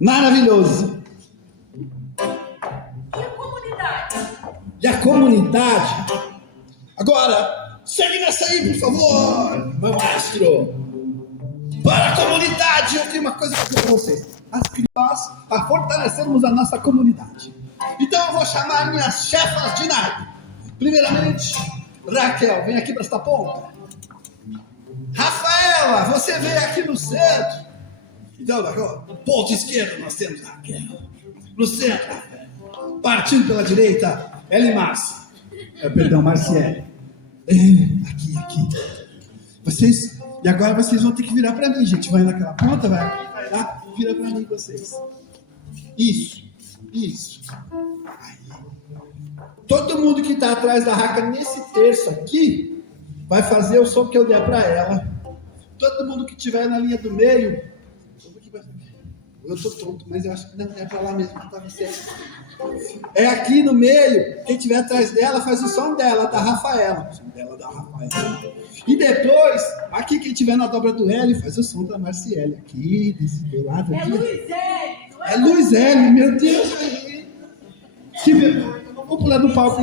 maravilhoso. Maravilhoso. E a comunidade? E a comunidade? Agora, segue nessa aí, por favor, meu maestro. Para a comunidade, eu tenho uma coisa para dizer para vocês. As crianças, para fortalecermos a nossa comunidade. Então eu vou chamar minhas chefas de naipe. Primeiramente, Raquel, vem aqui para esta ponta. Rafaela, você vem aqui no centro. Então, no ponto esquerdo nós temos Raquel. No centro, Raquel. Partindo pela direita, Márcia. Marciele. Aqui. Vocês... E agora vocês vão ter que virar para mim, gente. Vai naquela ponta, vai lá, vira para mim vocês. Isso. Aí. Todo mundo que está atrás da Raca nesse terço aqui vai fazer o som que eu der para ela. Todo mundo que estiver na linha do meio. Eu tô tonto, mas eu acho que não é para lá mesmo que estava certo. É aqui no meio. Quem estiver atrás dela faz o som dela, da Rafaela. O som dela da Rafaela. E depois, aqui quem estiver na dobra do L faz o som da Marciele. Aqui, desse do lado. Aqui. É Luiz L. É Luiz L, meu Deus. Que vergonha. Eu não vou pular do palco.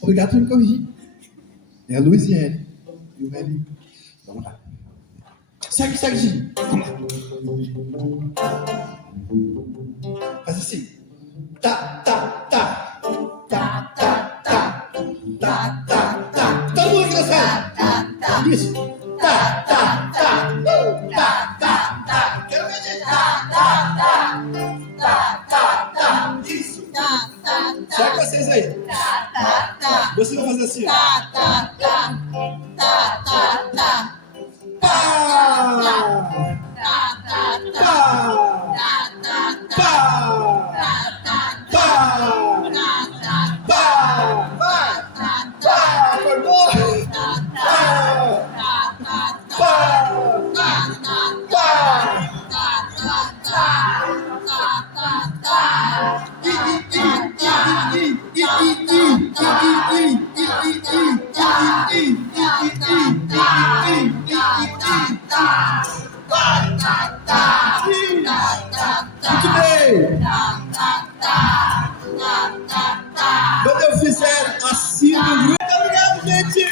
Obrigado por me corrigir. É Luiz e L. E o L. Vamos lá. Segue, Gigi. Vamos lá. Faz assim. Tá. Todo mundo que não sabe. Isso. Tá. Quero ver, gente. Tá. Isso. Segue vocês aí. Você vai fazer assim. Muito bem. Quando eu fizer assim no grupo, obrigado, gente.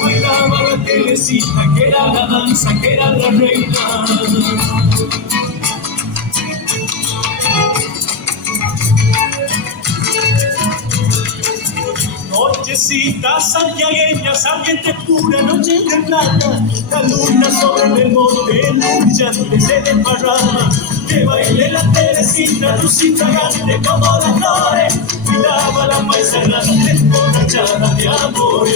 Bailaba la Teresita, que era la danza, que era la reina. Nochecitas santiagueñas, ambiente pura, noche internata. La luna sobre el monte, el brillante se desparrama. Que baile la Teresita, lucita grande como las flores. Cuidaba la paisana, emborrachada de amores.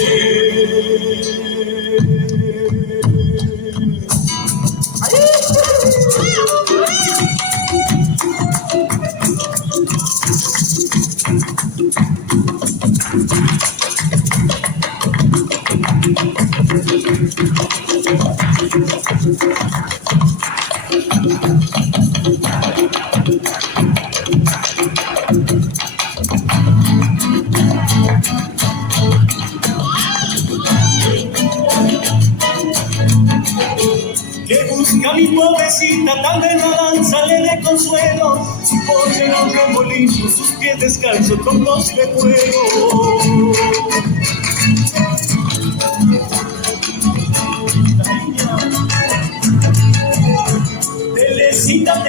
Mi pobrecita, tal vez la danza le dé consuelo. Su pollo era un remolino, sus pies descalzos con los de fuego. Teresita,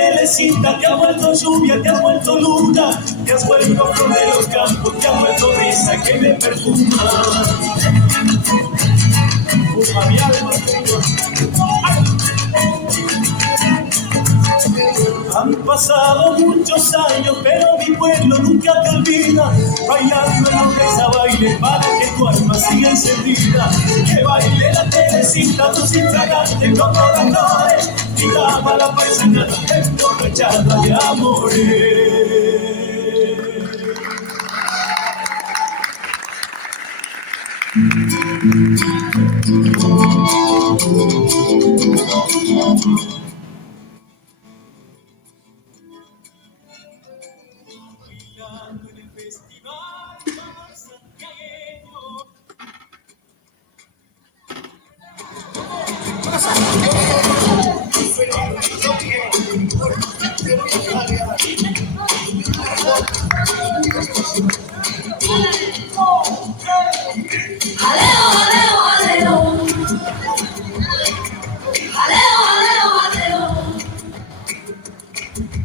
te ha vuelto lluvia, te ha vuelto luna, te has vuelto flor de los campos, te ha vuelto brisa que me perfuma. Mi alma. Han pasado muchos años, pero mi pueblo nunca te olvida. Bailando en esa baile para que tu alma siga encendida. Que baile la Teresita, tu infragante como las flores. Y daba la paisana emborrachada de amores.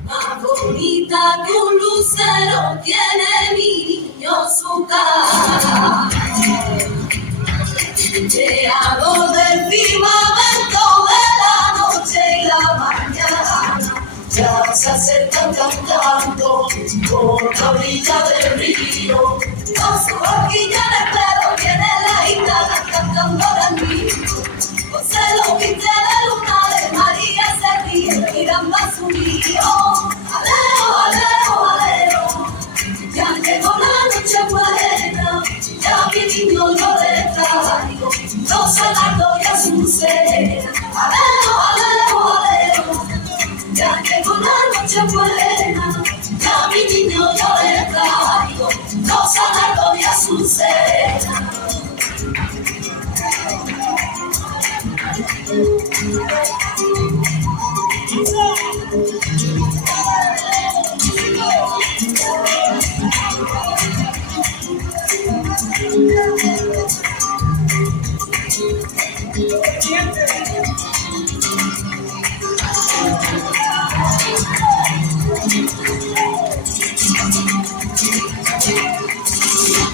Más bonita que un lucero tiene mi niño su cara. Creador del firmamento de la noche y la mañana, ya se acercan cantando por la orilla del río. Con su horquilla de pelo viene la gitana cantando al niño. José lo viste de lunares, María se ríe mirando a su hijo. Aleo, aleo, aleo, ya llegó la noche buena, ya mi niño yo le traigo los Alardo y Azucena. Aleo, aleo, aleo, ya llegó la noche buena, ya mi niño yo le traigo los Alardo y Azucena.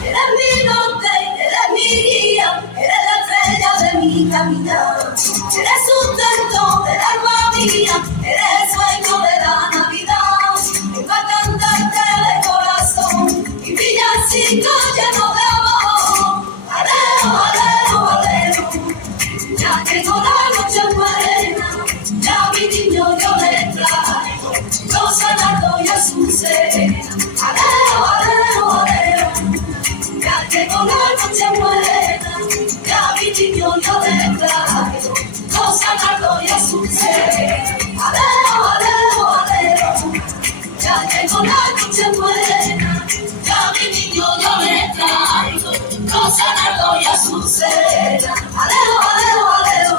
Eres mi norte, eres mi guía, eres la estrella de mi caminar. Eres sustento del alma mía, eres el sueño de la Navidad. Vengo a cantarte de corazón y villancico lleno de amor. Aleo, aleo, aleo, ya llegó la noche buena, ya mi niño yo le traigo los Alardo y Azucena. Aleo, aleo, aleo, ya llegó la noche buena, ya mi niño yo le traigo los Alardo y Azucena. Aleo, aleo, aleo, ya llegó la noche buena, ya mi niño yo le traigo los Alardo y Azucena. Aleo, aleo, aleo,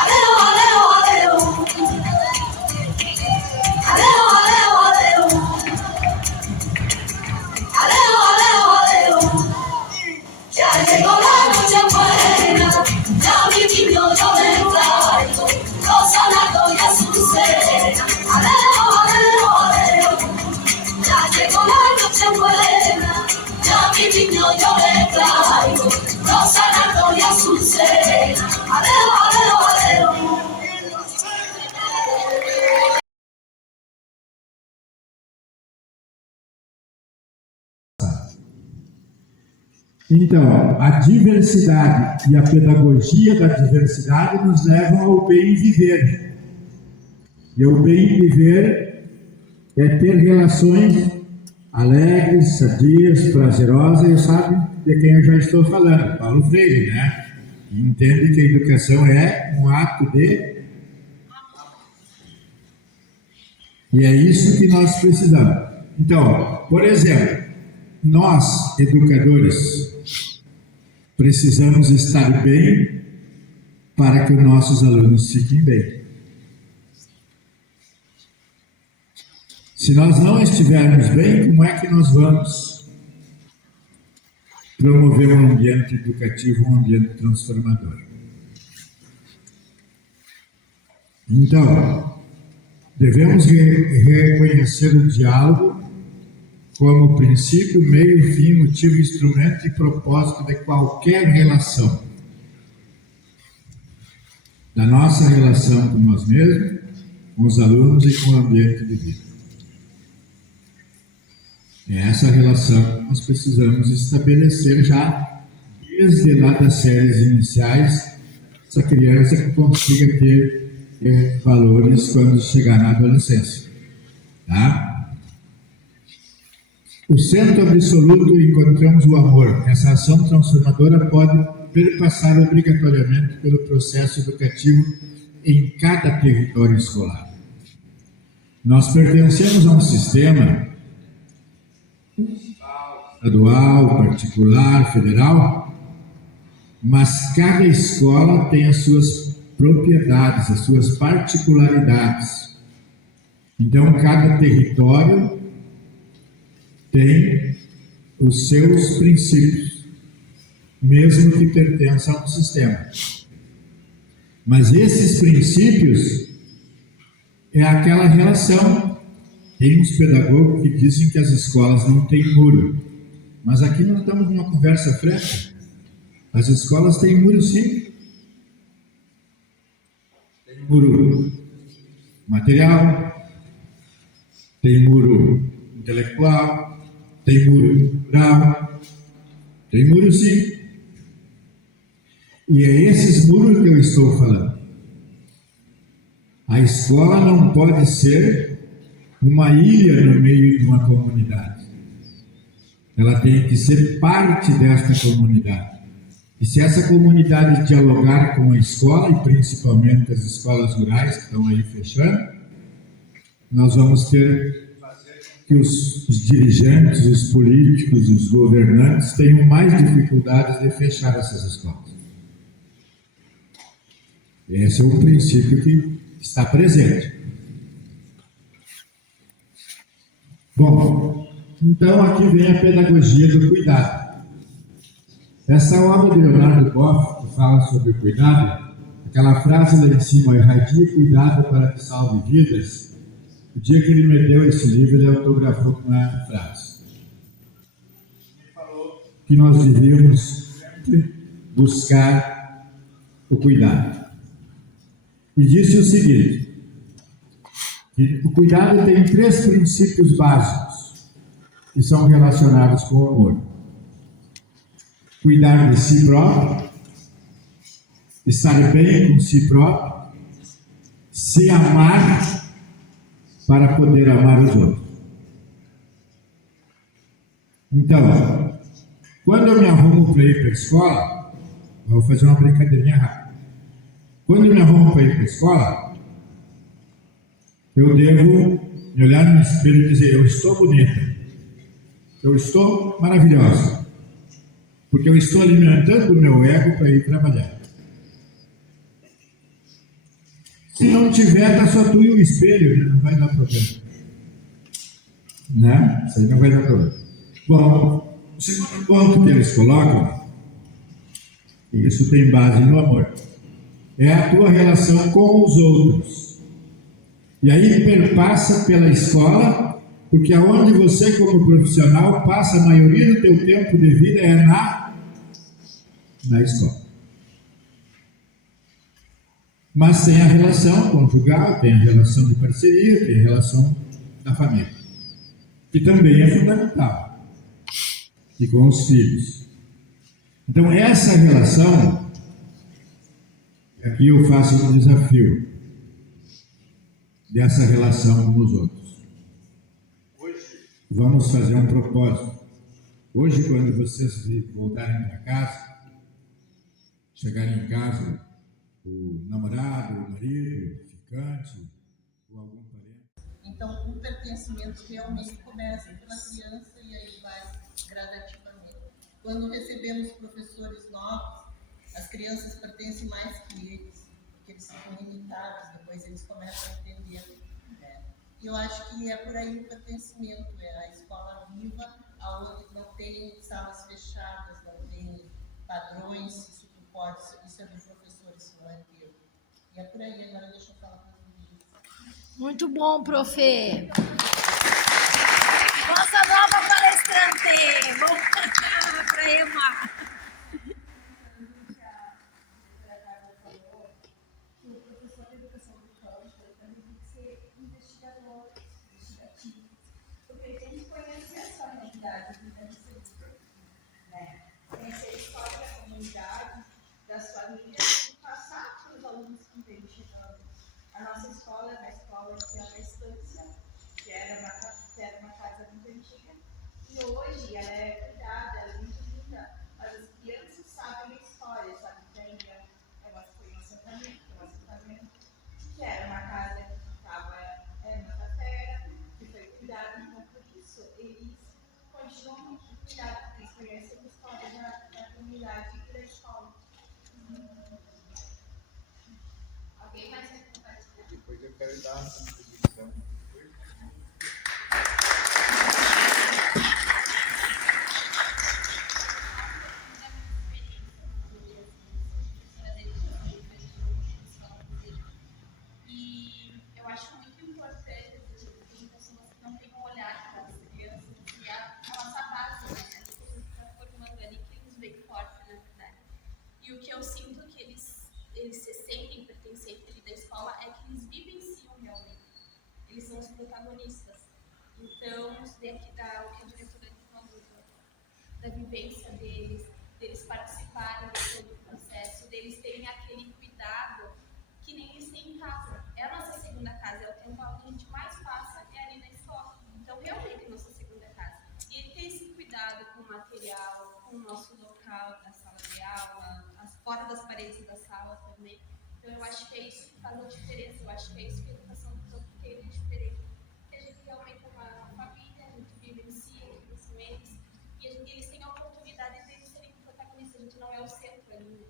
aleo, aleo, aleo, aleo, aleo, aleo, aleo, aleo, aleo, ya llegó la noche buena, ya mi niño yo le traigo los Alardo y Azucena. Aleo, aleo, aleo, ya llegó la noche buena, ya mi niño yo le traigo los Alardo y Azucena. Aleo, aleo, aleo. Então, a diversidade e a pedagogia da diversidade nos levam ao bem viver. E o bem viver é ter relações alegres, sadias, prazerosas, e sabe de quem eu já estou falando, Paulo Freire, né? Que entende que a educação é um ato de... E é isso que nós precisamos. Então, por exemplo, nós, educadores, precisamos estar bem para que os nossos alunos fiquem bem. Se nós não estivermos bem, como é que nós vamos promover um ambiente educativo, um ambiente transformador? Então, devemos reconhecer o diálogo como princípio, meio, fim, motivo, instrumento e propósito de qualquer relação. Da nossa relação com nós mesmos, com os alunos e com o ambiente de vida. É essa relação que nós precisamos estabelecer já desde lá das séries iniciais, essa criança que consiga ter valores quando chegar na adolescência. Tá? O centro absoluto encontramos o amor. Essa ação transformadora pode perpassar obrigatoriamente pelo processo educativo em cada território escolar. Nós pertencemos a um sistema estadual, particular, federal, mas cada escola tem as suas propriedades, as suas particularidades. Então, cada território tem os seus princípios, mesmo que pertença a um sistema. Mas esses princípios é aquela relação. Tem uns pedagogos que dizem que as escolas não têm muro, mas aqui nós estamos numa conversa franca. As escolas têm muro, sim. Tem muro material, tem muro intelectual, tem muro cultural, tem muro, sim. E é esses muros que eu estou falando. A escola não pode ser uma ilha no meio de uma comunidade. Ela tem que ser parte desta comunidade. E se essa comunidade dialogar com a escola, e principalmente as escolas rurais que estão aí fechando, nós vamos ter que os dirigentes, os políticos, os governantes tenham mais dificuldades de fechar essas escolas. Esse é o princípio que está presente. Bom, então aqui vem a pedagogia do cuidado. Essa obra de Leonardo Boff, que fala sobre o cuidado, aquela frase lá em cima, irradie cuidado para que salve vidas, o dia que ele me deu esse livro, ele autografou com uma frase. Ele falou que nós devíamos sempre buscar o cuidado. E disse o seguinte, que o cuidado tem 3 princípios básicos que são relacionados com o amor. Cuidar de si próprio, estar bem com si próprio, se amar para poder amar os outros. Então, quando eu me arrumo para ir para a escola, eu vou fazer uma brincadeirinha rápida. Quando eu me arrumo para ir para a escola, eu devo me olhar no espelho e dizer, eu estou bonita, eu estou maravilhosa, porque eu estou alimentando o meu ego para ir trabalhar. Se não tiver, tá só tu e o espelho, né? Não vai dar problema. Né? Isso aí não vai dar problema. Bom, o segundo ponto que eles colocam, e isso tem base no amor, é a tua relação com os outros. E aí perpassa pela escola, porque aonde você como profissional passa a maioria do teu tempo de vida é na escola. Mas tem a relação conjugal, tem a relação de parceria, tem a relação da família, que também é fundamental, e com os filhos. Então essa relação, aqui eu faço um desafio dessa relação com os outros. Hoje vamos fazer um propósito. Hoje, quando vocês voltarem para casa, chegarem em casa, o namorado, o marido, o ficante, ou algum parente. Então, o pertencimento realmente começa pela criança e aí vai gradativamente. Quando recebemos professores novos, as crianças pertencem mais que eles, porque eles ficam limitados, depois eles começam a entender. Né? E eu acho que é por aí o pertencimento, é a escola viva, onde não tem salas fechadas, não tem padrões, isso é dos professores, não é teu. E é por aí, agora deixa eu falar para vocês. Muito bom, prof. Nossa nova palestrante! Vamos para Ema. O professor de educação do campo também tem que ser investigador, investigativo, porque ele tem que conhecer a sua realidade, né? Conhecer a história da comunidade, das famílias, e passar para os alunos que vêm chegando. A nossa escola é uma escola que é uma estância, que era uma casa muito antiga, e hoje ela é cuidada, ela é muito linda, mas as crianças sabem a história que era uma casa que ficava numa tapera, que foi cuidada, então por isso eles continuam cuidados, porque eles conhecem a história da comunidade e da escola. Alguém mais quer compartilhar? Depois eu quero dar uma contribuição. E eu acho muito importante que pessoas que não tenham um olhar para as crianças, que é a nossa base, né? Que a gente está formando ali, que eles veem forte, na verdade. E o que eu sinto que eles se sentem pertencentes ali da escola é que eles vivenciam realmente. Eles são os protagonistas. Então, isso daqui dá o que a diretora falou, da vivência deles participarem de todo o processo, deles terem aquele cuidado que nem eles têm em casa. É a nossa segunda casa, é o tempo onde a gente mais passa, é ali na escola. Então, realmente, é a nossa segunda casa. E ele tem esse cuidado com o material, com o nosso local da sala de aula, fora das paredes da sala também. Então, eu acho que é isso que faz a diferença. Eu acho que é isso que a educação do todo tem de diferente. Que a gente realmente é uma família, a gente vivencia os meses e eles têm a oportunidade de eles serem protagonistas. A gente não é o centro ainda.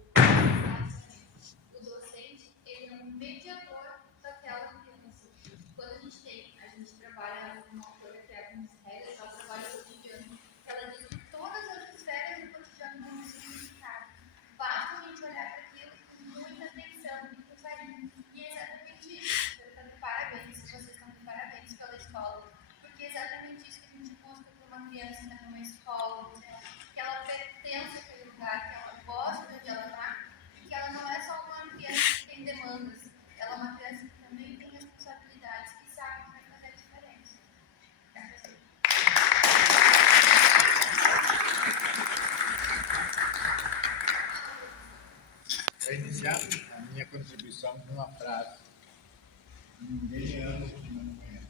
O docente, ele é um mediador daquela criança. Quando a gente trabalha numa coisa que é com regras, ela trabalha o cotidiano, ela diz que todas as esferas do cotidiano vão se significar. Basta a gente olhar para aquilo com muita atenção e com carinho. E é exatamente isso. Eu estou de parabéns, vocês estão de parabéns pela escola. Porque é exatamente isso que a gente busca para uma criança numa escola, que ela pertence àquele lugar, que ela gosta de onde ela está, e que ela não é só uma criança que tem demandas, ela é uma criança que também tem responsabilidades, que sabe que vai fazer a diferença. Vou iniciar a minha contribuição com uma frase. Ninguém ama o que não conhece.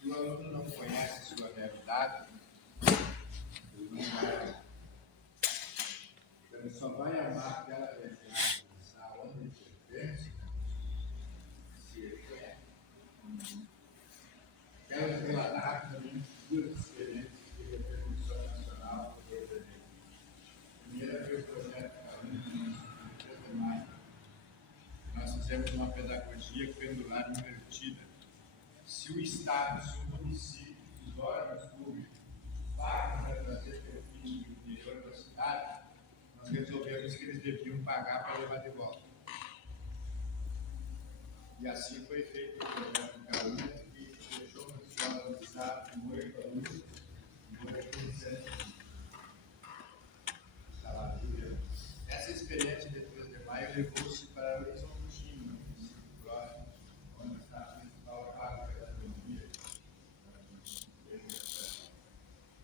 Se o aluno não conhece sua realidade, ele não vai. Ele só vai amar aquela realidade, aonde ele pertence, se ele conhece. Quero relatar rapidamente duas experiências de repercussão nacional que eu ordenei. Primeiro foi o projeto Caminho, no 3 de maio. Nós fizemos uma pedagogia pendular invertida. Se o Estado, se o município, os órgãos públicos pagam para trazer perfil do interior da cidade, nós resolvemos que eles deviam pagar para levar de volta. E assim foi feito o projeto Caminho, que deixou uma escola do Estado com 8 alunos, com 8%. Essa experiência de 3 de maio levou-se para o Horizontinho, no município próximo, onde está a principal fábrica da economia.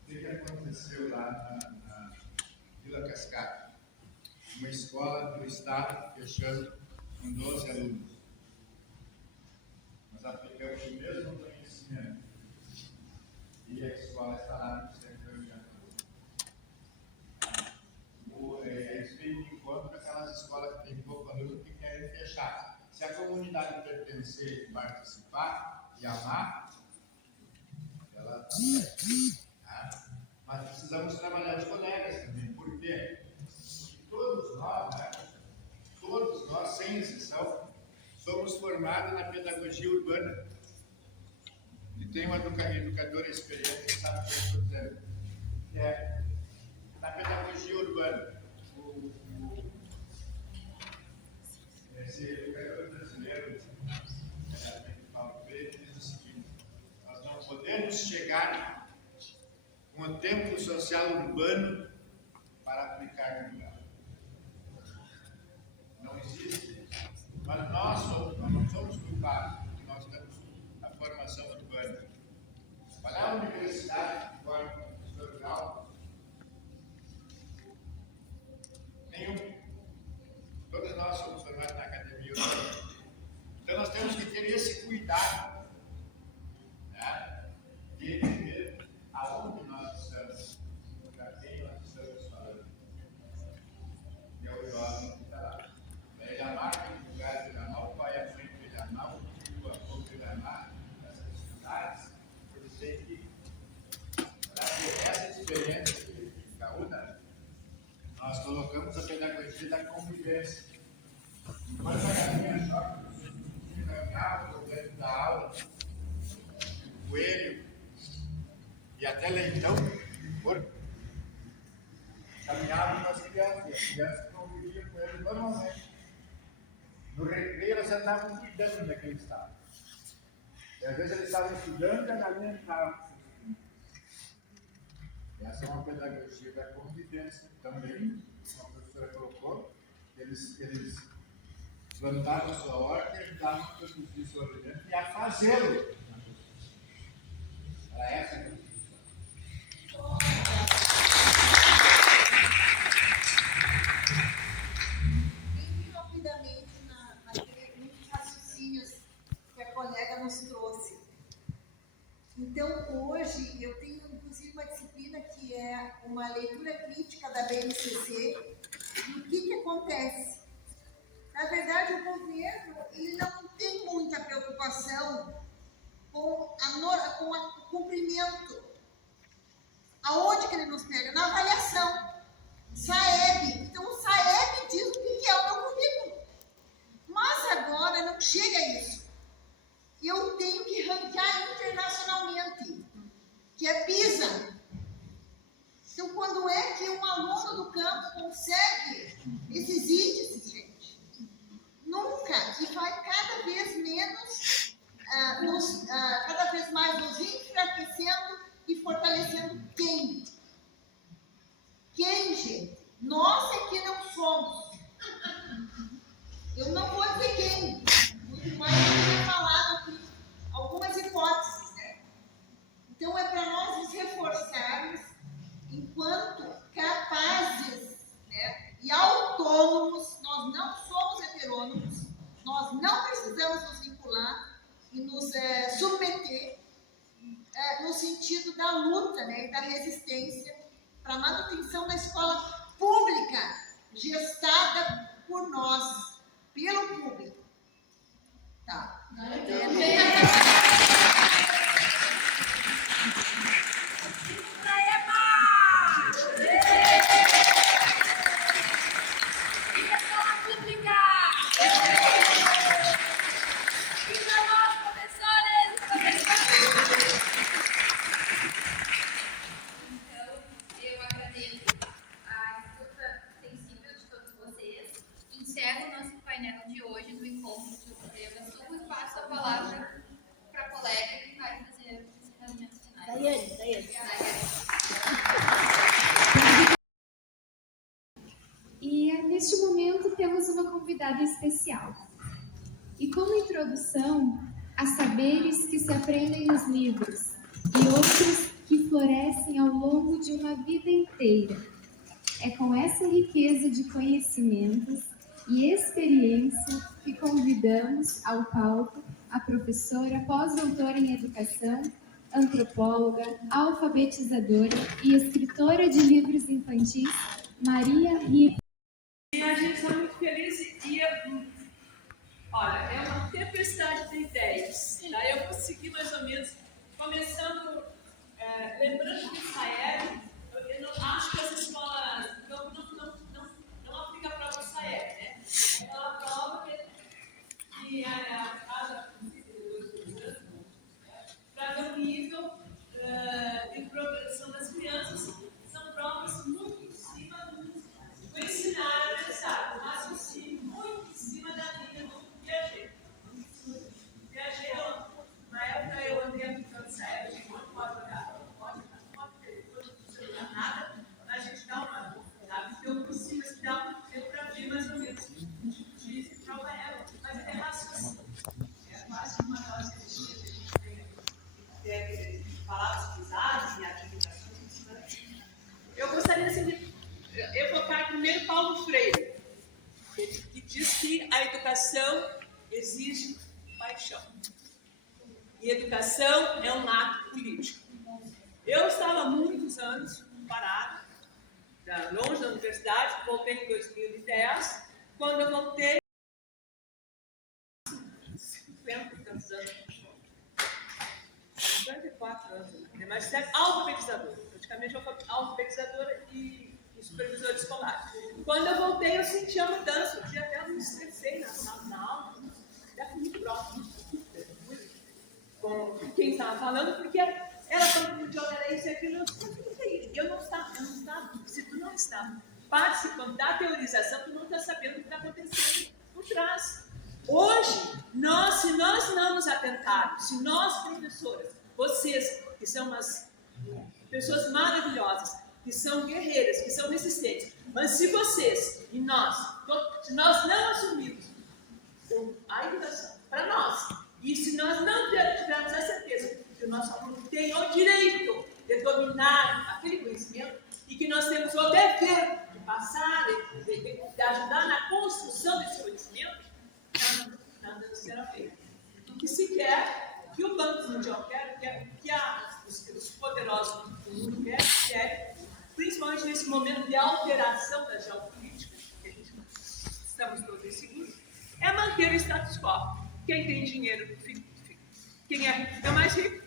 O que aconteceu lá na Vila Cascata? Uma escola do Estado fechando com 12 alunos. Nós aplicamos o mesmo conhecimento e a escola está lá no centro de Janeiro. Eles vêm de encontro com aquelas escolas que têm pouco aluno que querem fechar. Se a comunidade pertencer e participar e amar, ela está certa. Mas precisamos trabalhar os colegas também. Por quê? Porque todos nós, todos nós, sem exceção, somos formados na pedagogia urbana. E tem uma educadora experiente que sabe o que eu estou dizendo. Na pedagogia urbana, esse educador brasileiro, Paulo Freire, diz o seguinte: nós não podemos chegar com o tempo social urbano para aplicar no lugar. Não existe. Mas nós não somos culpados, porque nós temos a formação urbana. Mas a universidade, que forma o professor rural, todos nós somos formados na academia urbana. Então nós temos que ter esse cuidado, né, de ver aonde nós estamos, para quem nós estamos falando. E é o jovem que está lá. Ele amar experiência de Caúna, nós colocamos a pedagogia da convivência. Enquanto a galinha choca, caminhava por dentro da aula, o coelho e até leitão, porco, caminhavam com as crianças, e as crianças conviviam com eles normalmente. No recreio, elas andavam cuidando daquele estado. E às vezes eles estavam estudando e a galinha entrava. Essa é uma pedagogia da convivência também, como a professora colocou. Eles plantavam a sua horta e ajudavam a produzir o seu alimento e a fazê-lo. Era essa a contribuição. Bem rapidamente nos raciocínios que a colega nos trouxe. Então, hoje, eu tenho inclusive uma disciplina que é uma leitura crítica da BNCC. E o que acontece? Na verdade, o governo ele não tem muita preocupação com o cumprimento. Aonde que ele nos pega? Na avaliação. SAEB. Então, o SAEB diz o que é o meu currículo. Mas agora não chega a isso. Eu tenho que ranquear internacionalmente, que é PISA. Então, quando é que um aluno do campo consegue esses índices, gente? Nunca. E vai cada vez menos, cada vez mais nos enfraquecendo e fortalecendo quem? Quem, gente? Nós é que não somos. Eu não vou dizer quem. Muito mais eu tinha falado aqui algumas hipóteses, né? Então, é para nós nos reforçarmos enquanto capazes, né, e autônomos. Nós não somos heterônomos, nós não precisamos nos vincular e nos submeter no sentido da luta, né, e da resistência para a manutenção da escola pública, gestada por nós, pelo público. Tá. Encerro o nosso painel de hoje do encontro de Tema Sul e passo a palavra para a colega que vai fazer os encaminhamentos finais. Daiane. E neste momento temos uma convidada especial. E como introdução, há saberes que se aprendem nos livros e outros que florescem ao longo de uma vida inteira. É com essa riqueza de conhecimentos e experiência que convidamos ao palco a professora pós-doutora em educação, antropóloga, alfabetizadora e escritora de livros infantis, Maria Rita. A gente está muito feliz e, olha, é uma tempestade de ideias. Tá? Eu vou seguir mais ou menos, começando, lembrando que o SAEB, eu não, acho que as escolas não aplicam a prova do SAEB, né? É aquela prova que a cada 2 anos, para ver o nível de progressão das crianças, são provas muito em cima do ensinar a pensar, o raciocínio muito em cima da linha do Piaget. Piaget, na época eu andei aplicando SAEB, não pode olhar, não pode nada, a gente dá uma, sabe? Então, por cima, se dá um tempo para ver mais ou menos o tipo de prova é, mas é raciocínio. É quase uma das que a gente tem palavras cruzadas e atividades. Eu gostaria assim, de evocar primeiro Paulo Freire, que diz que a educação exige paixão. E educação é um ato político. Eu estava há muitos anos parada, longe da universidade, voltei em 2010. Quando eu voltei, 50 e tantos anos, 50 e 4 anos de magistério, alfabetizadora. Praticamente alfabetizadora e supervisora escolar. Quando eu voltei, eu senti a mudança. Eu até me estressei na aula. Já fui muito próximo com quem estava falando, porque ela falou que o idioma era isso e aquilo. Eu não estava. Se tu não está participando da teorização, tu não está sabendo o que está acontecendo por trás. Hoje, se nós não nos atentarmos, se nós, professoras, vocês, que são umas pessoas maravilhosas, que são guerreiras, que são resistentes, mas se vocês e nós, se nós não assumirmos a educação para nós, e se nós não tivermos a certeza que o nosso aluno tem o direito de dominar aquele conhecimento e que nós temos o dever de passar, de ajudar na construção desse conhecimento, nada será feito. O que se quer, que o Banco Mundial quer, que os poderosos do mundo querem, principalmente nesse momento de alteração da geopolítica, que a gente estamos todos inseguros, é manter o status quo. Quem tem dinheiro fica. Quem é mais rico,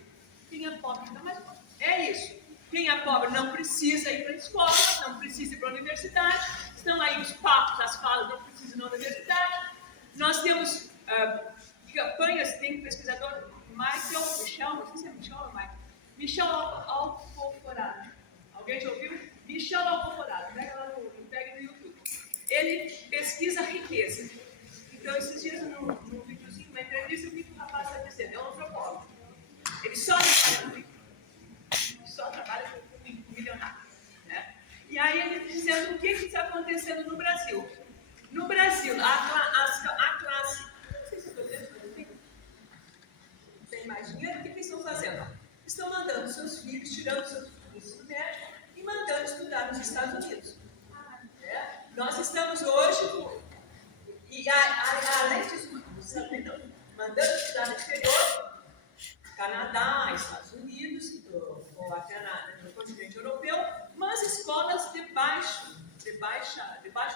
quem é pobre fica mais pobre. É isso. Quem é pobre não precisa ir para a escola, não precisa ir para a universidade. Estão aí os papos, as falas, não precisa ir na universidade. Nós temos campanhas, tem um pesquisador, Michel, não sei se é Michel ou Michel Alcoforado. Alguém já ouviu? Michel Alcoforado, pega no YouTube. Ele pesquisa riqueza. Então, esses dias, num videozinho, uma entrevista, o que o rapaz está dizendo? É um antropólogo. Ele só trabalha com rico. Só trabalha com milionário. Né? E aí ele dizendo o que está acontecendo no Brasil. No Brasil, a classe, não sei se estou dizendo, tem mais dinheiro, o que eles estão fazendo? Estão mandando seus filhos, tirando seus filhos do ensino médio e mandando estudar nos Estados Unidos. Nós estamos hoje, além disso, mandando estudar no exterior, Canadá, Estados Unidos, ou até no continente europeu, mas escolas de baixo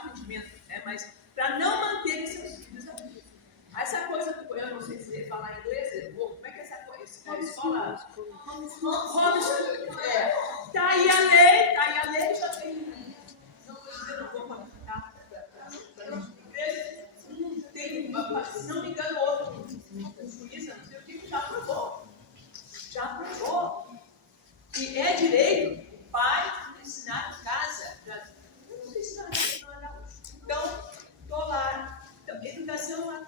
rendimento, né? Mas para não manterem seus filhos aqui. Essa coisa do, eu não sei se falar inglês, como é que é essa coisa? Escola homeschooling. Está aí a lei, já tem. Não vou comentar para não tem, se não me engano, outro juíza, não sei o que, já aprovou. E é direito o pai ensinar em casa. Não sei se não é. Então, estou lá. Então, educação.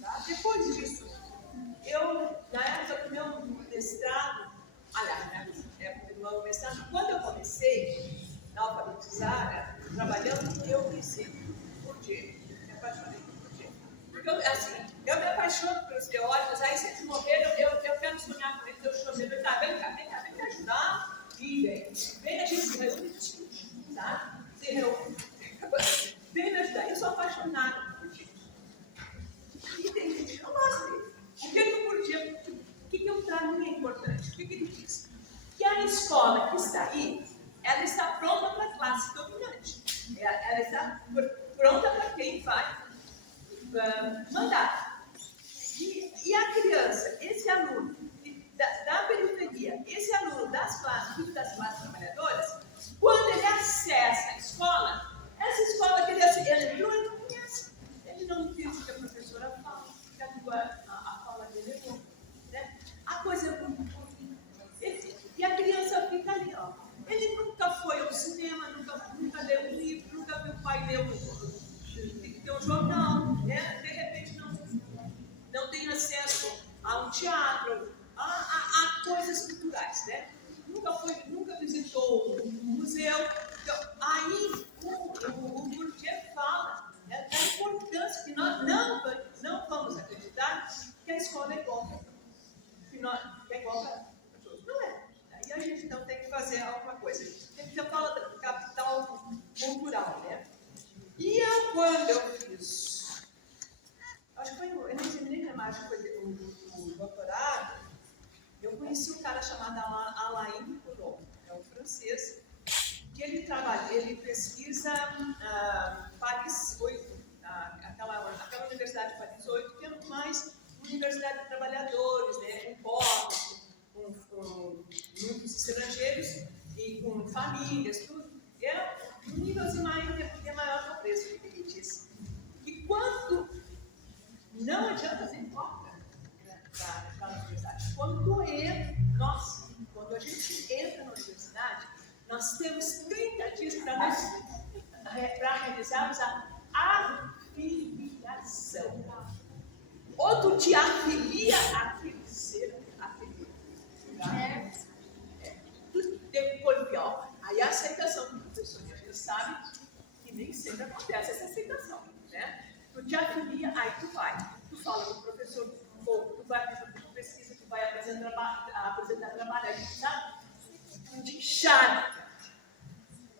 Tá? Depois disso, na época do meu mestrado, na mestrado, quando eu comecei a alfabetizar, trabalhando, eu conheci por quê? Me apaixonei por quê? Porque eu me apaixono pelos teóricos, aí se eles morreram, eu quero sonhar com eles, eu chamo eles, tá, vem cá me ajudar, e vem a gente se reúne, tá? Se reúne. Vem me ajudar, eu sou apaixonada por ti. E tem gente que não gosta dele. O que ele curtia? O que para mim é importante? O que ele diz? Que a escola que está aí, ela está pronta para a classe dominante. Ela está pronta para quem vai mandar. E a criança, esse aluno da periferia, esse aluno das classes trabalhadoras, quando ele acessa a escola, essa escola que ele entrou, ele não conhece. Ele não entende o que a professora fala, que a fala dele é boa. Né? A coisa é muito pouquinho. E a criança fica ali, ó. Ele nunca foi ao cinema, nunca leu um livro, nunca viu o pai ler um jornal, né? De repente não tem acesso a um teatro, a coisas culturais, né? Nunca visitou um museu. Então, aí o Bourdieu fala, né, da importância que nós não vamos acreditar que a escola é igual, que é igual para todos. Não é. Aí a gente então tem que fazer alguma coisa. Tem que falar do capital cultural, né? E quando eu fiz, acho que foi, eu não sei nem mais, acho que foi o doutorado, eu conheci um cara chamado Alain Coulon, é um francês, que ele pesquisa Paris 8, aquela Universidade de Paris 8, que é mais universidade de trabalhadores, né, com pobres, com famílias, tudo. Era um nível assim, maior talvez. O que ele disse? Que quando não adianta ser importa para a universidade. Quando a gente entra na universidade, nós temos 30 dias para realizarmos a afiliação. Ou tu te afilia àquele ser afiliado. Aí a aceitação do professor, a gente sabe que nem sempre acontece essa aceitação, né? Tu te afilia, aí tu vai, tu fala com o professor, ou tu vai fazer pesquisa, tu vai apresentar trabalho, aí tu sabe? Tu te charca.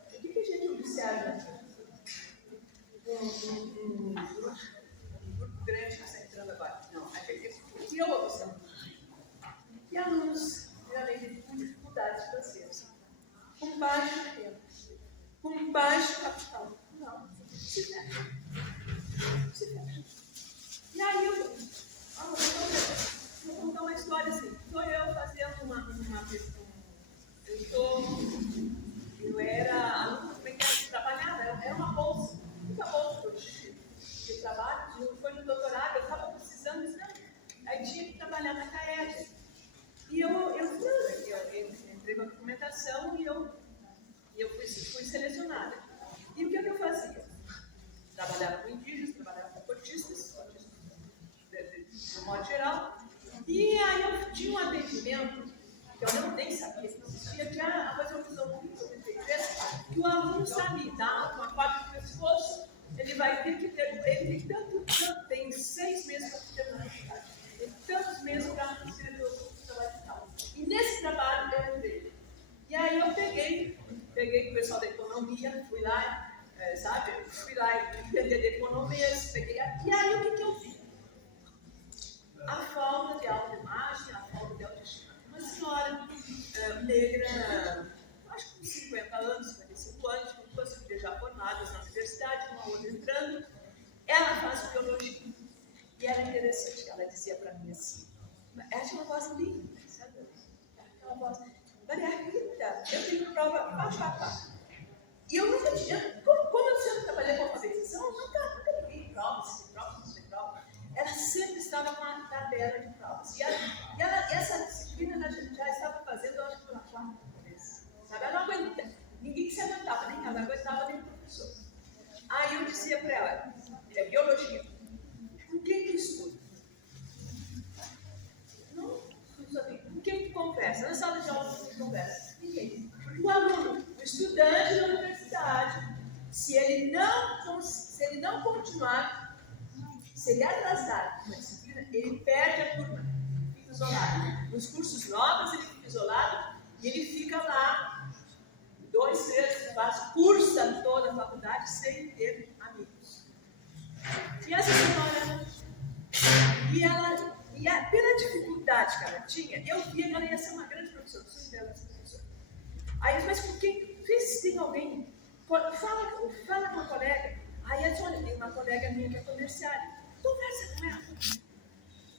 O que a gente observa? Um grupo grande que está entrando agora. Não, o que eu observo? E alunos, realmente, com dificuldades financeiras, com baixo tempo, com baixo capital. Não, se fecha. E aí eu vou contar uma história assim. Estou eu fazendo uma questão. Eu era aluna que trabalhava, era uma bolsa, muita bolsa de trabalho. Foi no doutorado, eu estava precisando, aí tinha que trabalhar na CAED. E eu entrei com a documentação e eu fui selecionada. E o que eu fazia? Trabalhava com indígenas, trabalhava com cotistas, de modo geral. E aí eu tinha um atendimento, que eu nem sabia que existia, que era uma visão muito que o aluno sabe dar uma parte do pescoço, ele vai ter que ter, ele tem 6 meses para ter uma faculdade, tem tantos meses para ter o trabalho de tal. E nesse trabalho eu entrei. E aí eu peguei com o pessoal da economia, fui lá, fui lá entender de economias, peguei aqui, e aí o que eu vi? A falta de autoimagem, a falta de autoestima. Uma senhora negra, acho que com 50 anos, 55 anos, com 2 filhas já formadas na universidade, uma outra entrando, ela faz biologia. E era interessante, ela dizia para mim assim, ela tinha uma voz linda, sabe? Aquela voz, Maria Rita, eu tenho prova pacho. E eu nunca tinha, como eu sempre trabalhei com alfabetização, eu nunca liguei provas. Ela sempre estava com uma tabela de provas. E essa disciplina a gente já estava fazendo, eu acho que pela 4ª vez. Sabe? Ela não aguentava, ninguém que se aguentava, nem ela aguentava, nem o professor. Aí eu dizia para ela, é biologia, com quem tu estuda? Não, com quem tu conversa? Na sala de aula tu conversa. Ninguém. Porque o aluno, o estudante da universidade, se ele não continuar, se ele atrasar uma disciplina, ele perde a turma, fica isolado. Nos cursos novos, ele fica isolado e ele fica lá 2, 3, cursa toda a faculdade sem ter amigos. E essa senhora, pela dificuldade que ela tinha, eu via que ela ia ser uma grande professora, Aí eu disse, mas por que? Vê se tem alguém, fala com uma colega. Aí eu disse, olha, tem uma colega minha que é comerciária. Conversa com ela.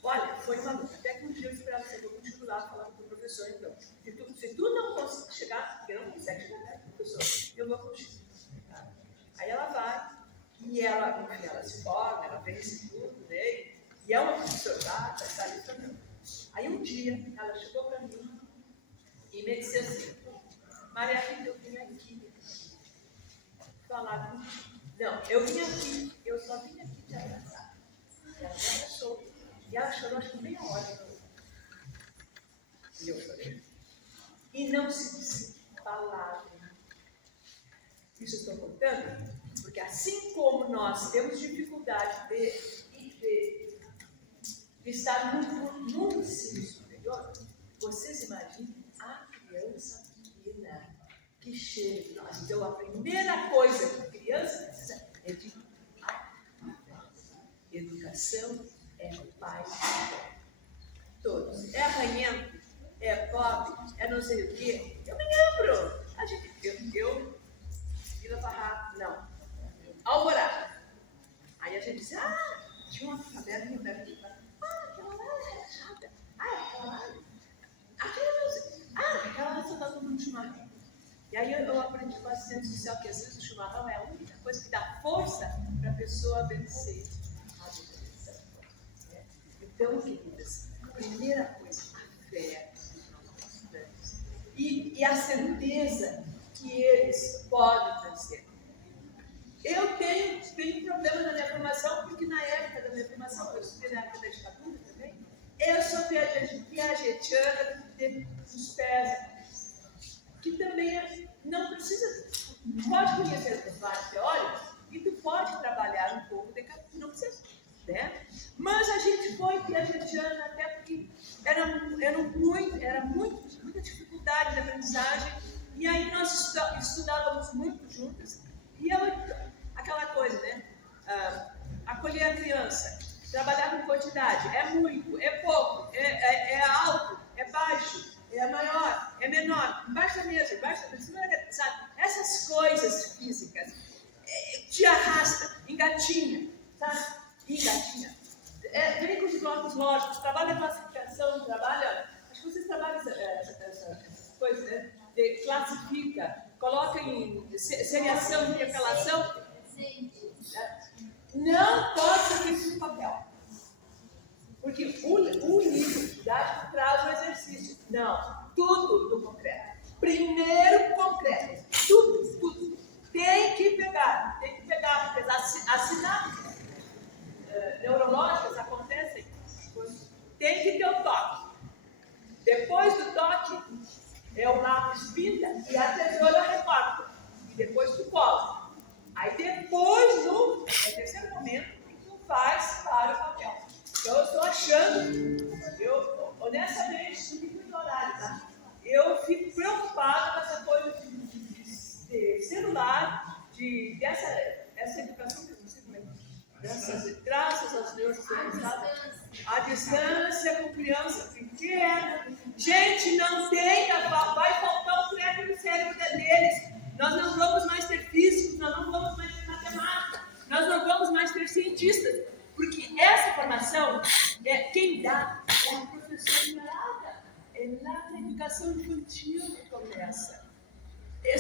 Olha, foi uma luta. Até que um dia eu esperava ser contigo lá, falava com o professor, então. Se tu não conseguir chegar, porque não consegue chegar perto do professor, eu vou contigo. Aí ela vai, e ela se forma, ela vence tudo, né? E é uma professora, está ali também. Aí um dia, ela chegou para mim e me disse assim, Maria Rita, eu vim aqui falar contigo. Não, eu vim aqui, eu só vim aqui te abraçar. Ela me abraçou. E ela chorou, acho que meia hora. E eu chorei. E não se disse palavra. Isso estou contando, porque assim como nós temos dificuldade de estar no ensino superior, vocês imaginem a criança pequena que chega de nós. Então, a primeira coisa que a criança precisa é de educação, é pai, todos. É arranhento, é pobre, é não sei o quê. Eu me lembro. Vila Farrapos, não. Alvorada. Aí a gente disse, tinha uma favelinha perto de lá. Aquela lá é chata. Aquela lá. Aquela lá só dá todo mundo chimarrão. E aí eu aprendi com assistente social que às vezes o chimarrão é a única coisa que dá força para a pessoa vencer a depressão. Então, queridas, a primeira coisa, a fé. E a certeza que eles podem vencer. Eu tenho problema na minha formação, porque na época da minha formação, eu estudei na época da ditadura também, eu sou piagetiana dos pés, que também não precisa, pode conhecer as várias teóricas e tu pode trabalhar um pouco de cada, não precisa, né? Mas a gente foi piagetiana até porque era muita dificuldade de aprendizagem, e aí nós estudávamos muito juntas, e aquela coisa, né? Acolher a criança, trabalhar com quantidade, é muito, é pouco, é alto, é baixo, é maior, é menor, baixa mesa, sabe? Essas coisas físicas te arrasta, engatinha, sabe? Engatinha. Vem com os blocos lógicos, trabalha classificação, acho que vocês trabalham essas coisas, né? Classifica, coloca em seriação, intercalação. Não pode ser feito no papel. Porque o livro didático traz o exercício. Não, tudo no concreto. Primeiro concreto. Tudo. Tem que pegar, porque as sinapses neurológicas acontecem. Tem que ter o toque. Depois do toque, o lápis pinta e a tesoura recorta. E depois tu cola. Aí depois, no terceiro momento, tu faz para o papel. Então eu estou achando, honestamente, no horário, tá? Eu fico preocupada com essa coisa de celular, dessa educação que eu não sei como é. Graças aos deuses, a distância com criança pequena. Gente, não tem, vai faltar um treco no cérebro deles. Nós não vamos mais ter físicos, nós não vamos mais ter matemática, nós não vamos mais ter cientistas, porque essa formação, quem dá é a professora Esmeralda, é lá na educação infantil que começa.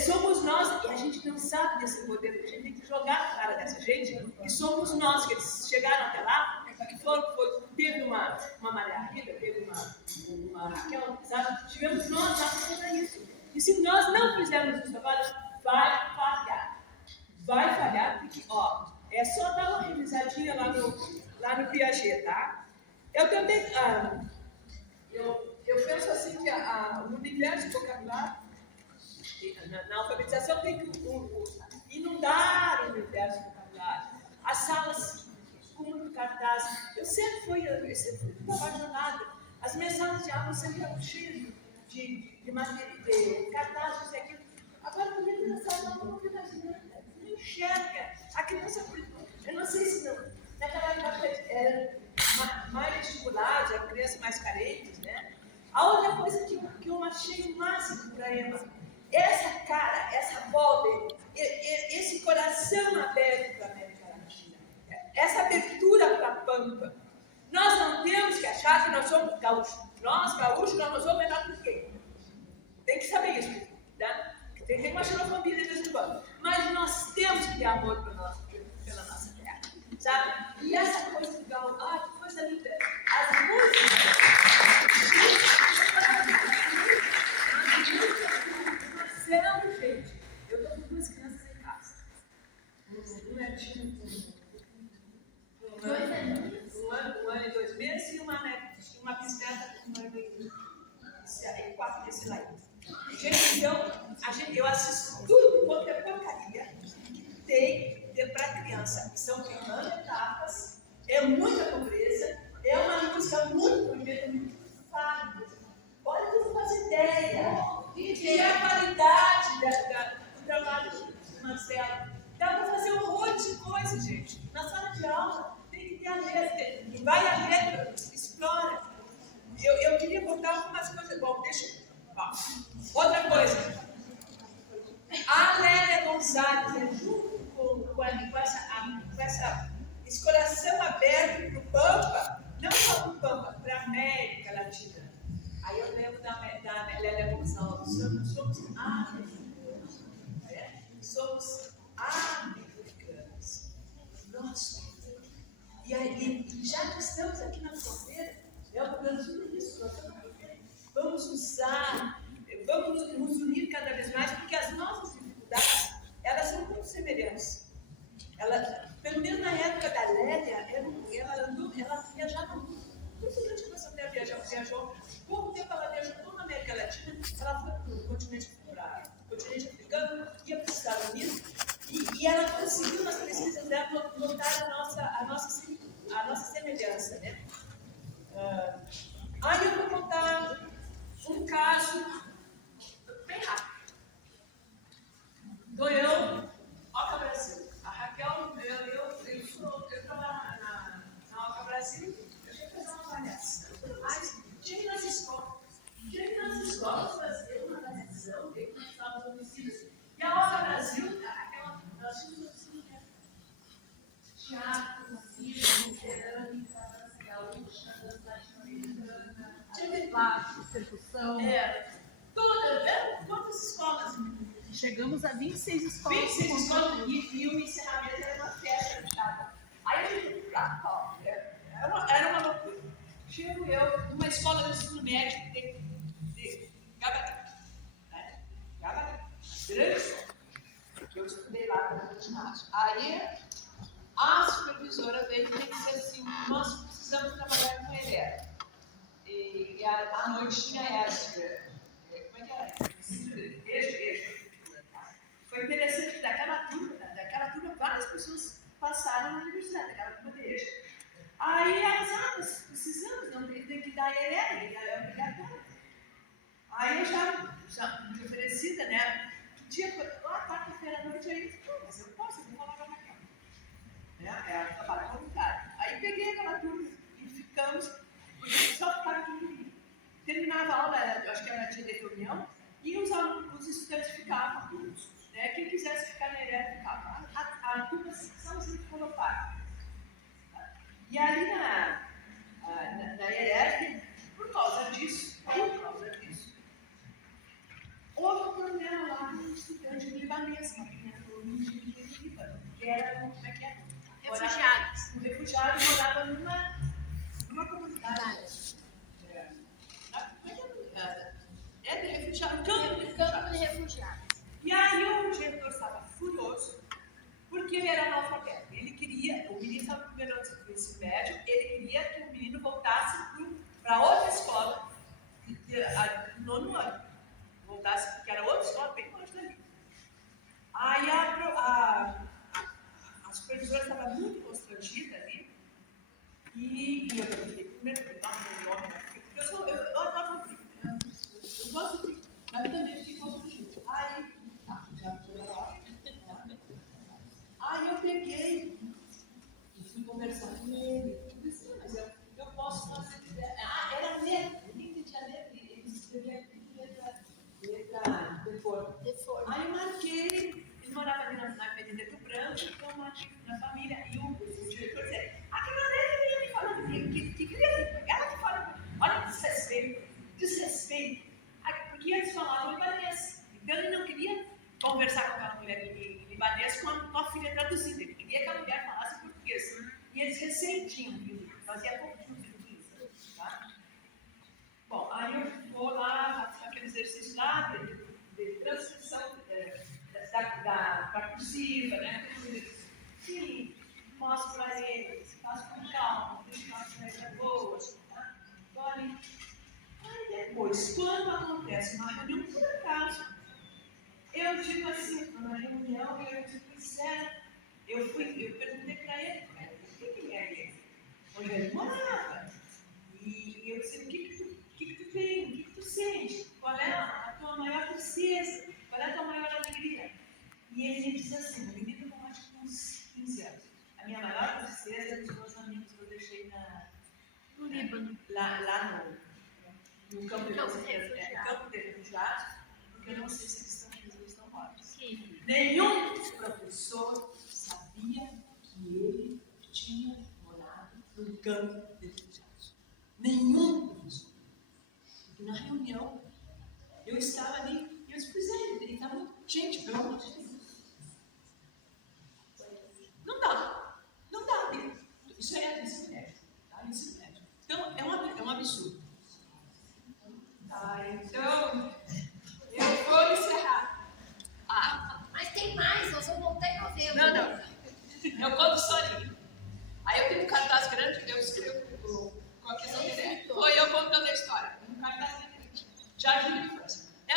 Somos nós, e a gente não sabe desse poder, a gente tem que jogar na cara dessa gente, que somos nós, que eles chegaram até lá, que teve uma Maria Rita, teve uma Raquel, sabe? Tivemos nós lá para fazer isso. E se nós não fizermos esse trabalho, vai falhar. Vai falhar, porque, é só dar uma revisadinha lá no Piaget, tá? Eu também, eu penso assim que o universo do vocabulário, na alfabetização tem que inundar o universo do vocabulário. As salas com muito cartaz. Eu sempre fui apaixonada. As minhas salas de aula sempre eram cheias de cartazes e aquilo. Agora, quando ele na sala, não vê mais nada. Não enxerga. A criança, eu não sei se não. Naquela época era mais vestibulados, eram crianças mais carentes, né? A outra coisa que eu achei o máximo para Emma, essa cara, essa volta, esse coração aberto para a América Latina, essa abertura para a Pampa. Nós não temos que achar que nós somos gaúchos. Nós, gaúchos, nós somos menor que quem? Tem que saber isso, tá? Tem uma xenofobia de vez em quando. Mas nós temos que ter amor pela nossa terra, sabe? E essa coisa do gaúcho, que coisa linda. As músicas nasceram, gente. Eu estou com duas crianças em casa. Um netinho com um ano e 2 meses e uma bisneta com 1 ano e 4 meses lá. Gente, então, eu assisto tudo quanto é porcaria que tem para criança. São queimando etapas, é muita pobreza, é uma música muito bonita, muito fácil. Olha, tu não faz ideia de a qualidade do trabalho de Marcelo. Dá para fazer um monte de coisa, gente. Na sala de aula tem que ter a letra. E vai a letra, explora. Eu queria botar algumas coisas. Bom, deixa eu. Outra coisa. A Lélia Gonzalez, junto com esse coração aberto para o Pampa, não só para o Pampa, para a América Latina. Aí eu lembro da Lélia Gonçalves. Somos somos americanos. Nós. E aí, já que estamos aqui na fronteira, é o Brasil isso, vamos usar, vamos nos unir cada vez mais, porque as nossas dificuldades, elas são muito semelhantes. Ela, pelo menos na época da Lélia, ela viajava muito. Principalmente quando essa mulher viajou, pouco tempo ela viajou toda a América Latina, ela foi para o continente africano, ia para os Estados Unidos, e ela conseguiu nas pesquisas dela notar a nossa semelhança, né? Aí eu vou contar um caso bem rápido. Eu, Oca Brasil. A Raquel, eu trabalho na Oca Brasil, eu tinha que fazer uma avaliação, mas tinha que ir nas escolas fazer uma avaliação, ver como estavam os homicídios. E a Oca Brasil, nós tínhamos oficina de teatro, música, cerâmica, dança gaúcha, dança latino-americana, Plástico, percussão. Quantas escolas? Chegamos a 26 escolas. 26 escolas e o encerramento era uma festa fechada. Aí eu digo, era uma loucura. Chego eu numa escola de ensino médio de Gabarito. Grande escola. Eu estudei lá no ginásio. Aí a supervisora veio e disse assim: nós precisamos trabalhar com ele. E à noite tinha essa. Como é que era? Eixo. Foi interessante que daquela turma, várias pessoas passaram na universidade, daquela turma de eixo. Aí elas, nós precisamos, não tem que dar ele é obrigatório. Aí eu já me oferecida, né? Quarta-feira à noite, aí, mas eu posso, eu vou falar pra Raquel. Ela trabalha voluntária. Aí peguei aquela turma e ficamos, só ficava tudo. Terminava a aula, eu acho que era dia de reunião, e os estudantes ficavam, né? Quem quisesse ficar na ERE ficava. A turma só sempre colocava. E ali na ERE, por causa disso, houve um problema lá com um estudante libanês, que era, como é que é? Refugiados. Um refugiado morava numa comunidade. É de refugiado, campo de refugiados. E aí o diretor estava furioso, porque ele era analfabeto. Ele queria, o menino estava no primeiro ano do ensino médio, ele queria que o menino voltasse para outra escola, nono ano. Voltasse, porque era outra escola bem longe dali. Aí a supervisora estava muito constrangida ali, e eu fiquei primeiro que eu adoro brinco, eu gosto de brinco, mas eu também fiquei constrangida. Aí eu peguei e fui conversar com ele, mas eu posso fazer. Era letra, eu nem entendia letra, ele escrevia letra deforme. Aí eu marquei, ele morava ali na Avenida Rio Branco, então eu marquei na família, e o diretor dizia: aquela letra vinha me falando que queria ela que fala, olha que desrespeito. Porque eles falavam libanês, então ele não queria conversar com aquela mulher em libanês com a filha traduzida, ele queria que a mulher falasse português. E eles ressentiam, fazia pouco de isso, tá? Bom, aí eu vou lá, faço aquele exercício lá de transcrição da cursiva, né? Sim, mostro para eles, faço com calma, deixo uma coisa boa, tá? Olha, aí depois, quando acontece uma reunião, por acaso, eu digo assim, numa reunião, eu digo, sério, eu perguntei para ele, quem é ele? Onde ele morava. E eu disse, o que tu tem? O que tu sente? Qual é a tua maior tristeza? Qual é a tua maior alegria? E ele me disse assim, o menino com acho que uns 15 anos. A minha maior tristeza é dos meus amigos que eu deixei no Líbano. Lá no campo de refugiados, porque eu não sei se eles estão vivos ou estão mortos. Nenhum professor sabia que ele tinha morado no campo de refugiados. Nenhum professor. Porque na reunião, eu estava ali e eu disse, pois é, ele está muito... Gente, pelo amor de Deus.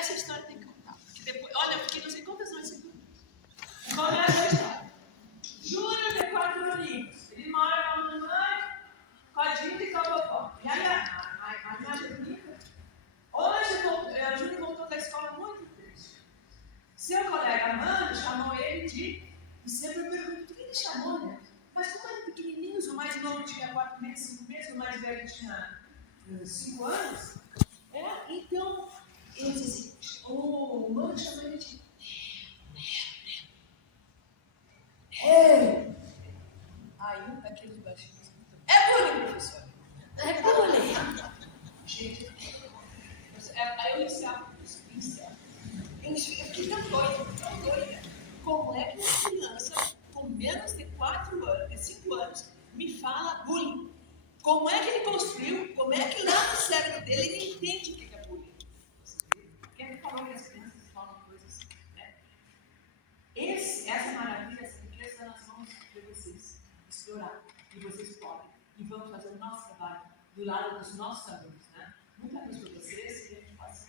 essa história tem que contar. Porque depois, olha, eu fiquei não sei quantas noites sem dormir. Qual é a história? Júnior tem 4 aninhos. Ele mora com a mamãe, com a Dinda e com a vovó. E aí a minha pergunta, hoje o Júnior voltou da escola muito triste. Seu colega Amanda chamou ele de... E sempre eu pergunto, por que ele chamou, né? Mas como eram pequenininhos, o mais novo tinha 4 meses, 5 meses, o mais velho tinha 5 anos. Então, eu disse assim, o Mano chamou ele de... Aí um daqueles baixinhos. É bullying, professor. É bullying. Gente, aí eu encerro. Eu fiquei tão doida. Como é que uma criança com menos de 5 anos me fala bullying? Como é que ele construiu? Como é que lá no cérebro dele ele entende o que é bullying? Quem me falou que as crianças falam coisas, né? Essa maravilha, essa riqueza está nas mãos de vocês explorar. E vocês podem. E vamos fazer o nosso trabalho do lado dos nossos alunos, né? Muita luz para vocês e a gente passa.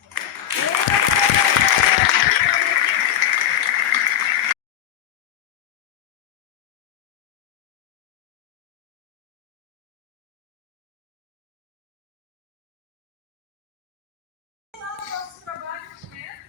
Nossos trabalhos, né,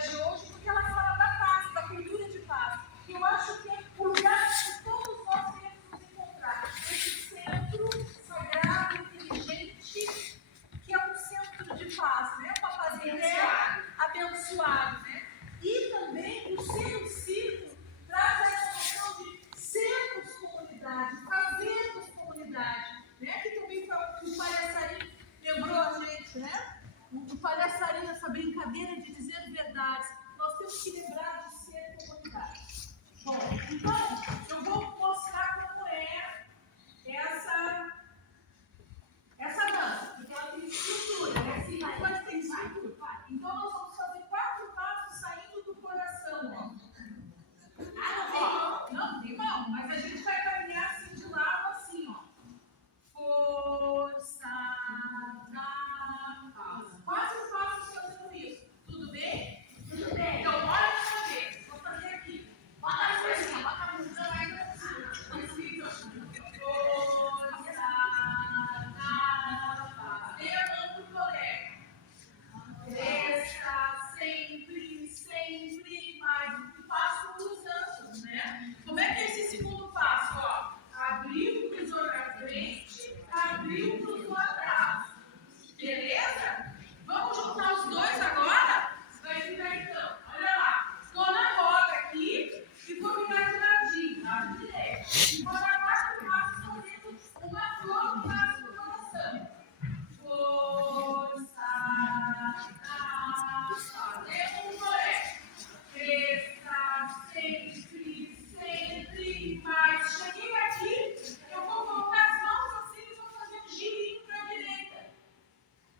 de hoje, porque ela fala da paz, da cultura de paz. E eu acho que é o lugar que todos nós queremos nos encontrar. Esse centro sagrado, inteligente, que é um centro de paz, né? Uma paz interna, abençoado, né? E também o ser um círculo traz essa noção de sermos comunidade, fazermos comunidade, né? Que também foi o palhaçarinho lembrou a gente, né? O palhaçarinho, essa brincadeira de dizer verdades. Nós temos que lembrar de ser comunidade. Bom, então, eu vou mostrar como é essa dança, porque ela tem estrutura, né? Sim, mas tem estrutura. Então, nós vamos fazer 4 passos saindo do coração, ó. Não tem mão, mas a gente vai caminhar assim de lado, assim, ó. Força na paz. 4 passos fazendo isso. Tudo bem? Tudo bem. Então, bora fazer. Vou fazer aqui. Bota a coisinha, bota a música aí pra cima. Força na paz. Dê a mão pro colega. Cresça sempre, sempre mais. E passo cruzando, né? Como é que é esse segundo passo? Ó, abriu, cruzou na frente, abriu, cruzou atrás. Beleza? Vamos juntar os dois agora? Vai virar então. Olha lá. Estou na roda aqui e vou virar de ladinho, lado direito. E vou dar 4 passos fazendo uma flor no braço do coração. Força na paz. Leva um colega. Cresça sempre, sempre mais. Cheguei aqui, eu vou colocar as mãos assim e vou fazer um girinho para a direita.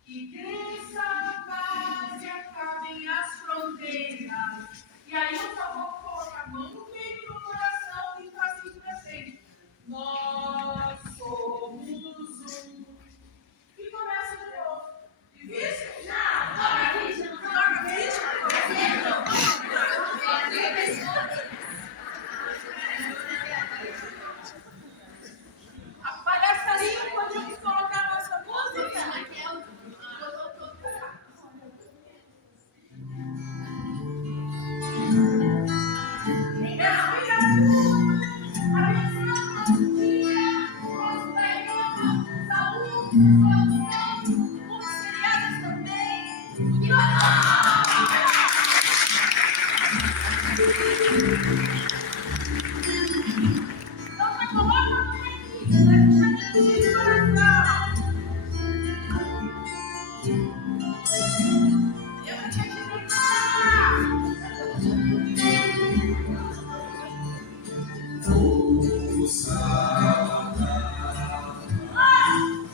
Que cresça a paz e acabem as fronteiras. E aí eu só vou colocar a mão no peito do coração e passinho para frente. Nós somos um. E começa de novo. E vice? Já! Toca vice! Toca vice! A palhaçarinha, podemos colocar a nossa música?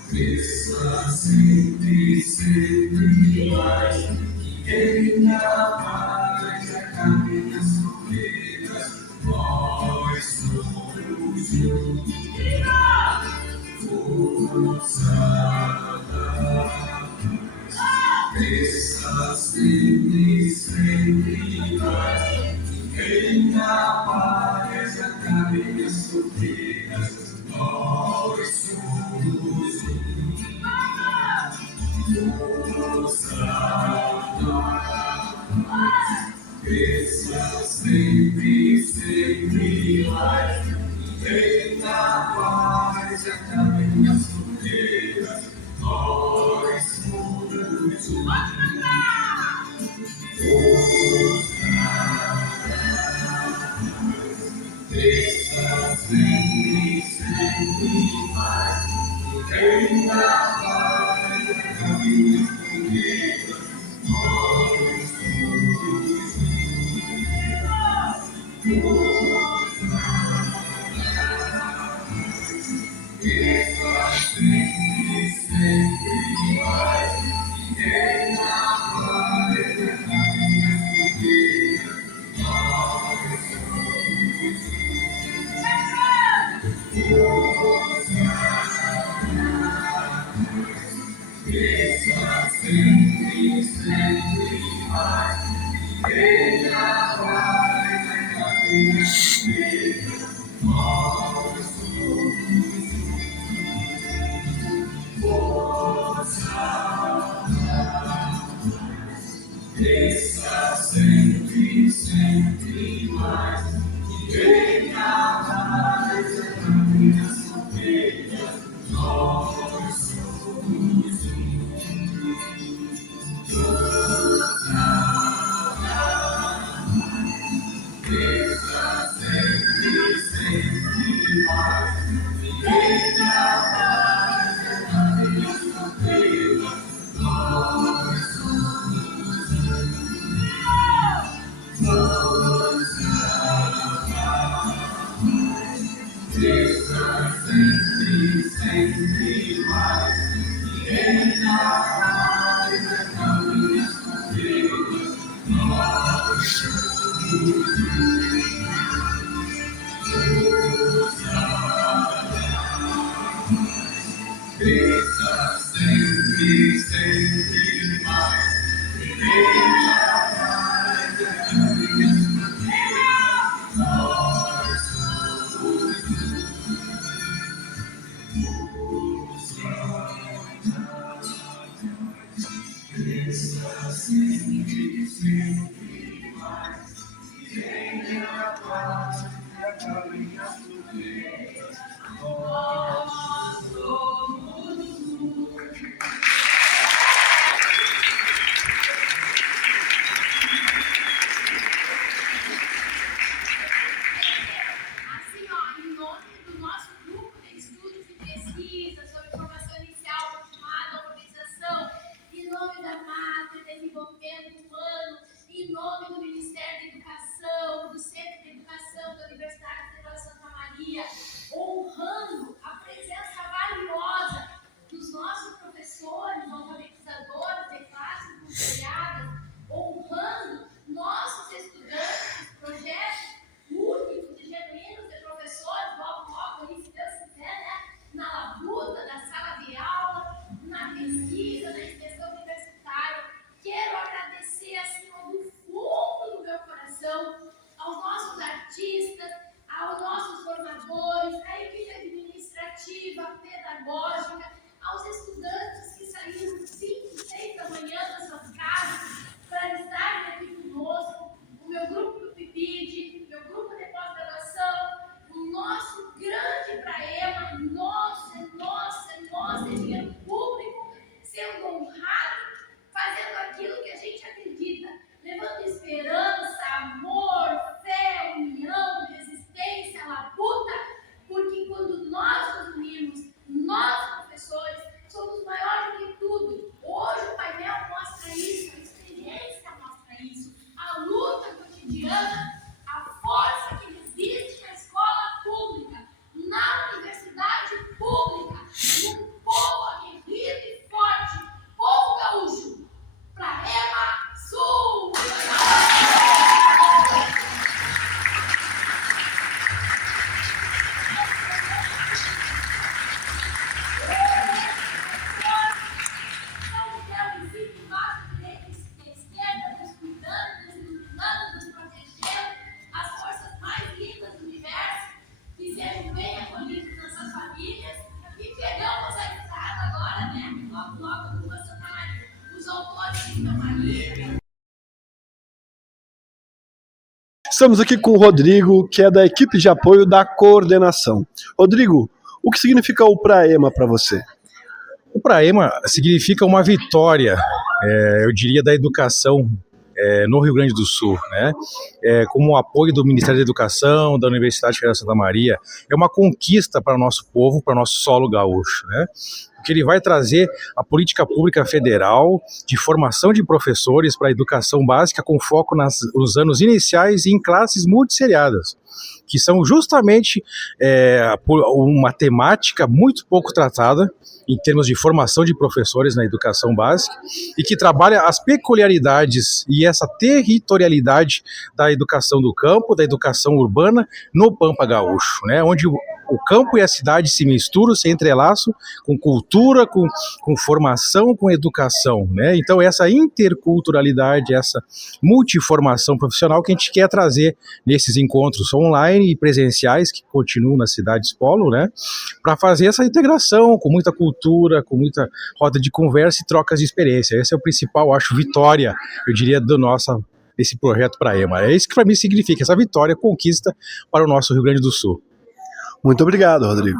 Cresça sempre, sempre mais, que reina mais, acabe as fronteiras, nós somos um. Força da paz, cresça sempre. sempre, sempre mais. Quem aparece acabem as sofridas, nós somos um. Cresça sempre, sempre mais. Quem aparece acabem as sofridas, nós somos um. Cresça sempre, sempre mais. Quem aparece acabem as sofridas, nós somos um. Cresça sempre, sempre mais. Quem aparece acabem as sofridas, nós somos cresça sempre, sempre mais. Quem aparece acabem as sofridas, nós somos cresça sempre, sempre mais. Quem aparece acabem as sofridas, nós somos cresça sempre, sempre mais. Quem aparece acabem as sofridas, nós cresça sempre, sempre mais. Quem aparece acabem as sofridas, nós somos cresça sempre, sempre mais. Quem aparece acabem as sofridas, nós somos cresça sempre, sempre mais. Quem aparece acabem as sofridas, nós somos Assim, ó, em nome do nosso grupo de estudos e pesquisa sobre formação inicial continuada, alfabetização, em nome da MAP, Desenvolvimento Humano, em nome do Ministério da Educação, do Centro de Educação da Universidade Federal de Santa Maria, honrando a presença valiosa dos nossos professores, alfabetizadores de classes multiplicadas, honrando nossos estudantes, projetos únicos e genuínos de professores, logo, se Deus quiser, né? Na labuta, na sala de aula, na pesquisa, na extensão universitária. Quero agradecer a Estamos aqui com o Rodrigo, que é da equipe de apoio da coordenação. Rodrigo, o que significa o Praema para você? O Praema significa uma vitória, eu diria, da educação no Rio Grande do Sul, né? Como o apoio do Ministério da Educação, da Universidade Federal de Santa Maria, é uma conquista para o nosso povo, para o nosso solo gaúcho, né? Porque ele vai trazer a política pública federal de formação de professores para a educação básica com foco nos anos iniciais e em classes multisseriadas, que são justamente uma temática muito pouco tratada em termos de formação de professores na educação básica e que trabalha as peculiaridades e essa territorialidade da educação do campo, da educação urbana no Pampa Gaúcho, né? Onde o campo e a cidade se misturam, se entrelaçam com cultura, com formação, com educação, né? Então essa interculturalidade, essa multiformação profissional que a gente quer trazer nesses encontros online e presenciais que continuam nas cidades polo, né? Para fazer essa integração com muita cultura, com muita roda de conversa e trocas de experiência. Esse é o principal, acho, vitória, eu diria, desse projeto Praema. É isso que para mim significa, essa vitória, conquista para o nosso Rio Grande do Sul. Muito obrigado, Rodrigo.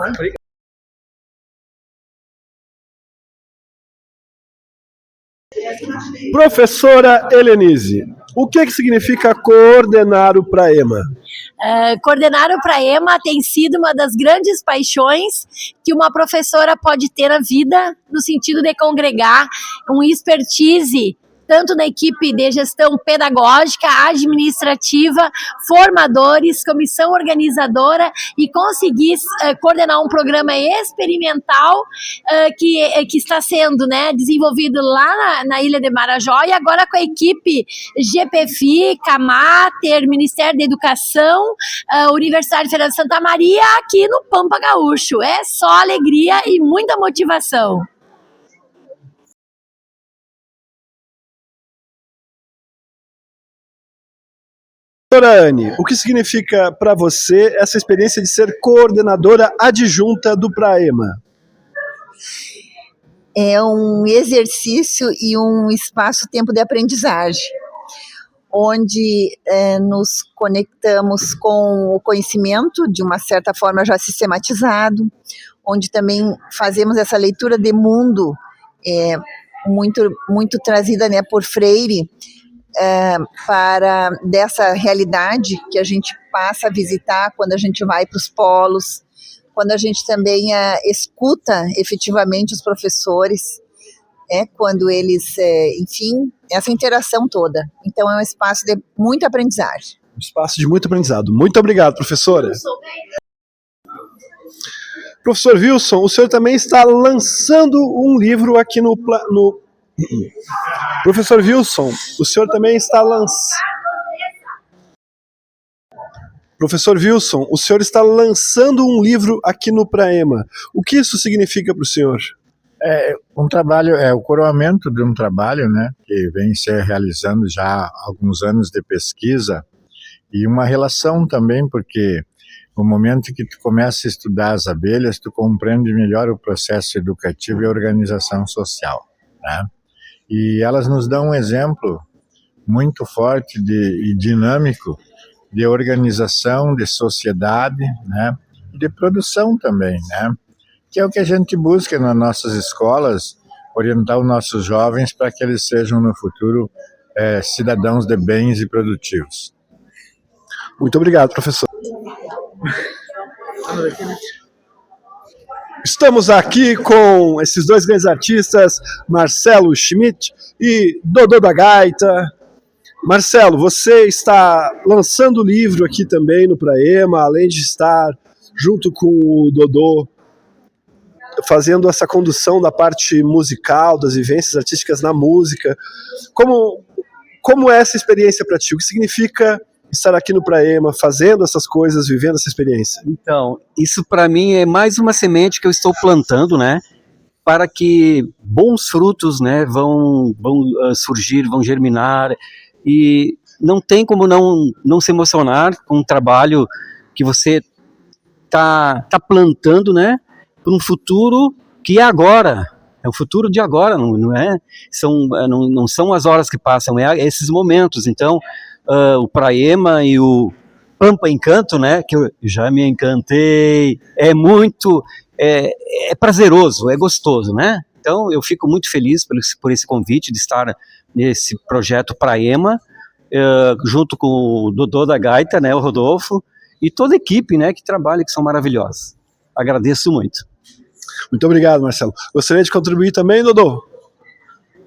Professora Helenise, o que significa coordenar o Praema? Coordenar o Praema tem sido uma das grandes paixões que uma professora pode ter na vida, no sentido de congregar um expertise tanto na equipe de gestão pedagógica, administrativa, formadores, comissão organizadora e conseguir coordenar um programa experimental que está sendo, né, desenvolvido lá na Ilha de Marajó e agora com a equipe GPFI, Camater, Ministério da Educação, Universidade Federal de Santa Maria, aqui no Pampa Gaúcho. É só alegria e muita motivação. Doutora Anne, o que significa para você essa experiência de ser coordenadora adjunta do Praema? É um exercício e um espaço-tempo de aprendizagem, onde nos conectamos com o conhecimento, de uma certa forma já sistematizado, onde também fazemos essa leitura de mundo muito trazida, né, por Freire, para dessa realidade que a gente passa a visitar quando a gente vai para os polos, quando a gente também escuta efetivamente os professores, quando eles, enfim, essa interação toda. Então é um espaço de muita aprendizagem. Um espaço de muito aprendizado. Muito obrigado, professora. Professor Wilson, o senhor também está lançando um livro aqui no Professor Wilson, o senhor também está Professor Wilson, o senhor está lançando um livro aqui no Praema. O que isso significa para o senhor? Um trabalho, o coroamento de um trabalho, né, que vem se realizando já há alguns anos de pesquisa e uma relação também, porque no momento que tu começa a estudar as abelhas, tu compreende melhor o processo educativo e a organização social, né? E elas nos dão um exemplo muito forte e dinâmico de organização, de sociedade, né, e de produção também, né, que é o que a gente busca nas nossas escolas, orientar os nossos jovens para que eles sejam no futuro cidadãos de bens e produtivos. Muito obrigado, professor. Estamos aqui com esses dois grandes artistas, Marcelo Schmidt e Dodô da Gaita. Marcelo, você está lançando o livro aqui também no Praema, além de estar junto com o Dodô, fazendo essa condução da parte musical, das vivências artísticas na música. Como é essa experiência para ti? O que significa estar aqui no Praema, fazendo essas coisas, vivendo essa experiência? Então, isso para mim é mais uma semente que eu estou plantando, né, para que bons frutos, né, vão surgir, vão germinar, e não tem como não se emocionar com um trabalho que você tá plantando, né, para um futuro que é agora. É o futuro de agora, não é? Não são as horas que passam, é esses momentos. Então, o Praema e o Pampa Encanto, né, que eu já me encantei, é muito, é prazeroso, é gostoso, né? Então eu fico muito feliz por esse convite de estar nesse projeto Praema, junto com o Dodô da Gaita, né, o Rodolfo, e toda a equipe, né, que trabalha, que são maravilhosos. Agradeço muito. Muito obrigado, Marcelo. Gostaria de contribuir também, Dodô?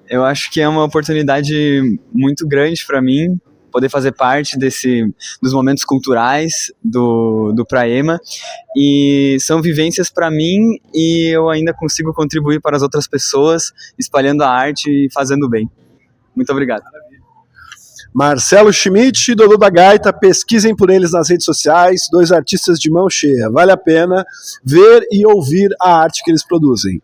Eu acho que é uma oportunidade muito grande para mim poder fazer parte dos momentos culturais do Praema, e são vivências para mim, e eu ainda consigo contribuir para as outras pessoas, espalhando a arte e fazendo bem. Muito obrigado. Marcelo Schmidt e Dodô da Gaita, pesquisem por eles nas redes sociais, 2 artistas de mão cheia. Vale a pena ver e ouvir a arte que eles produzem.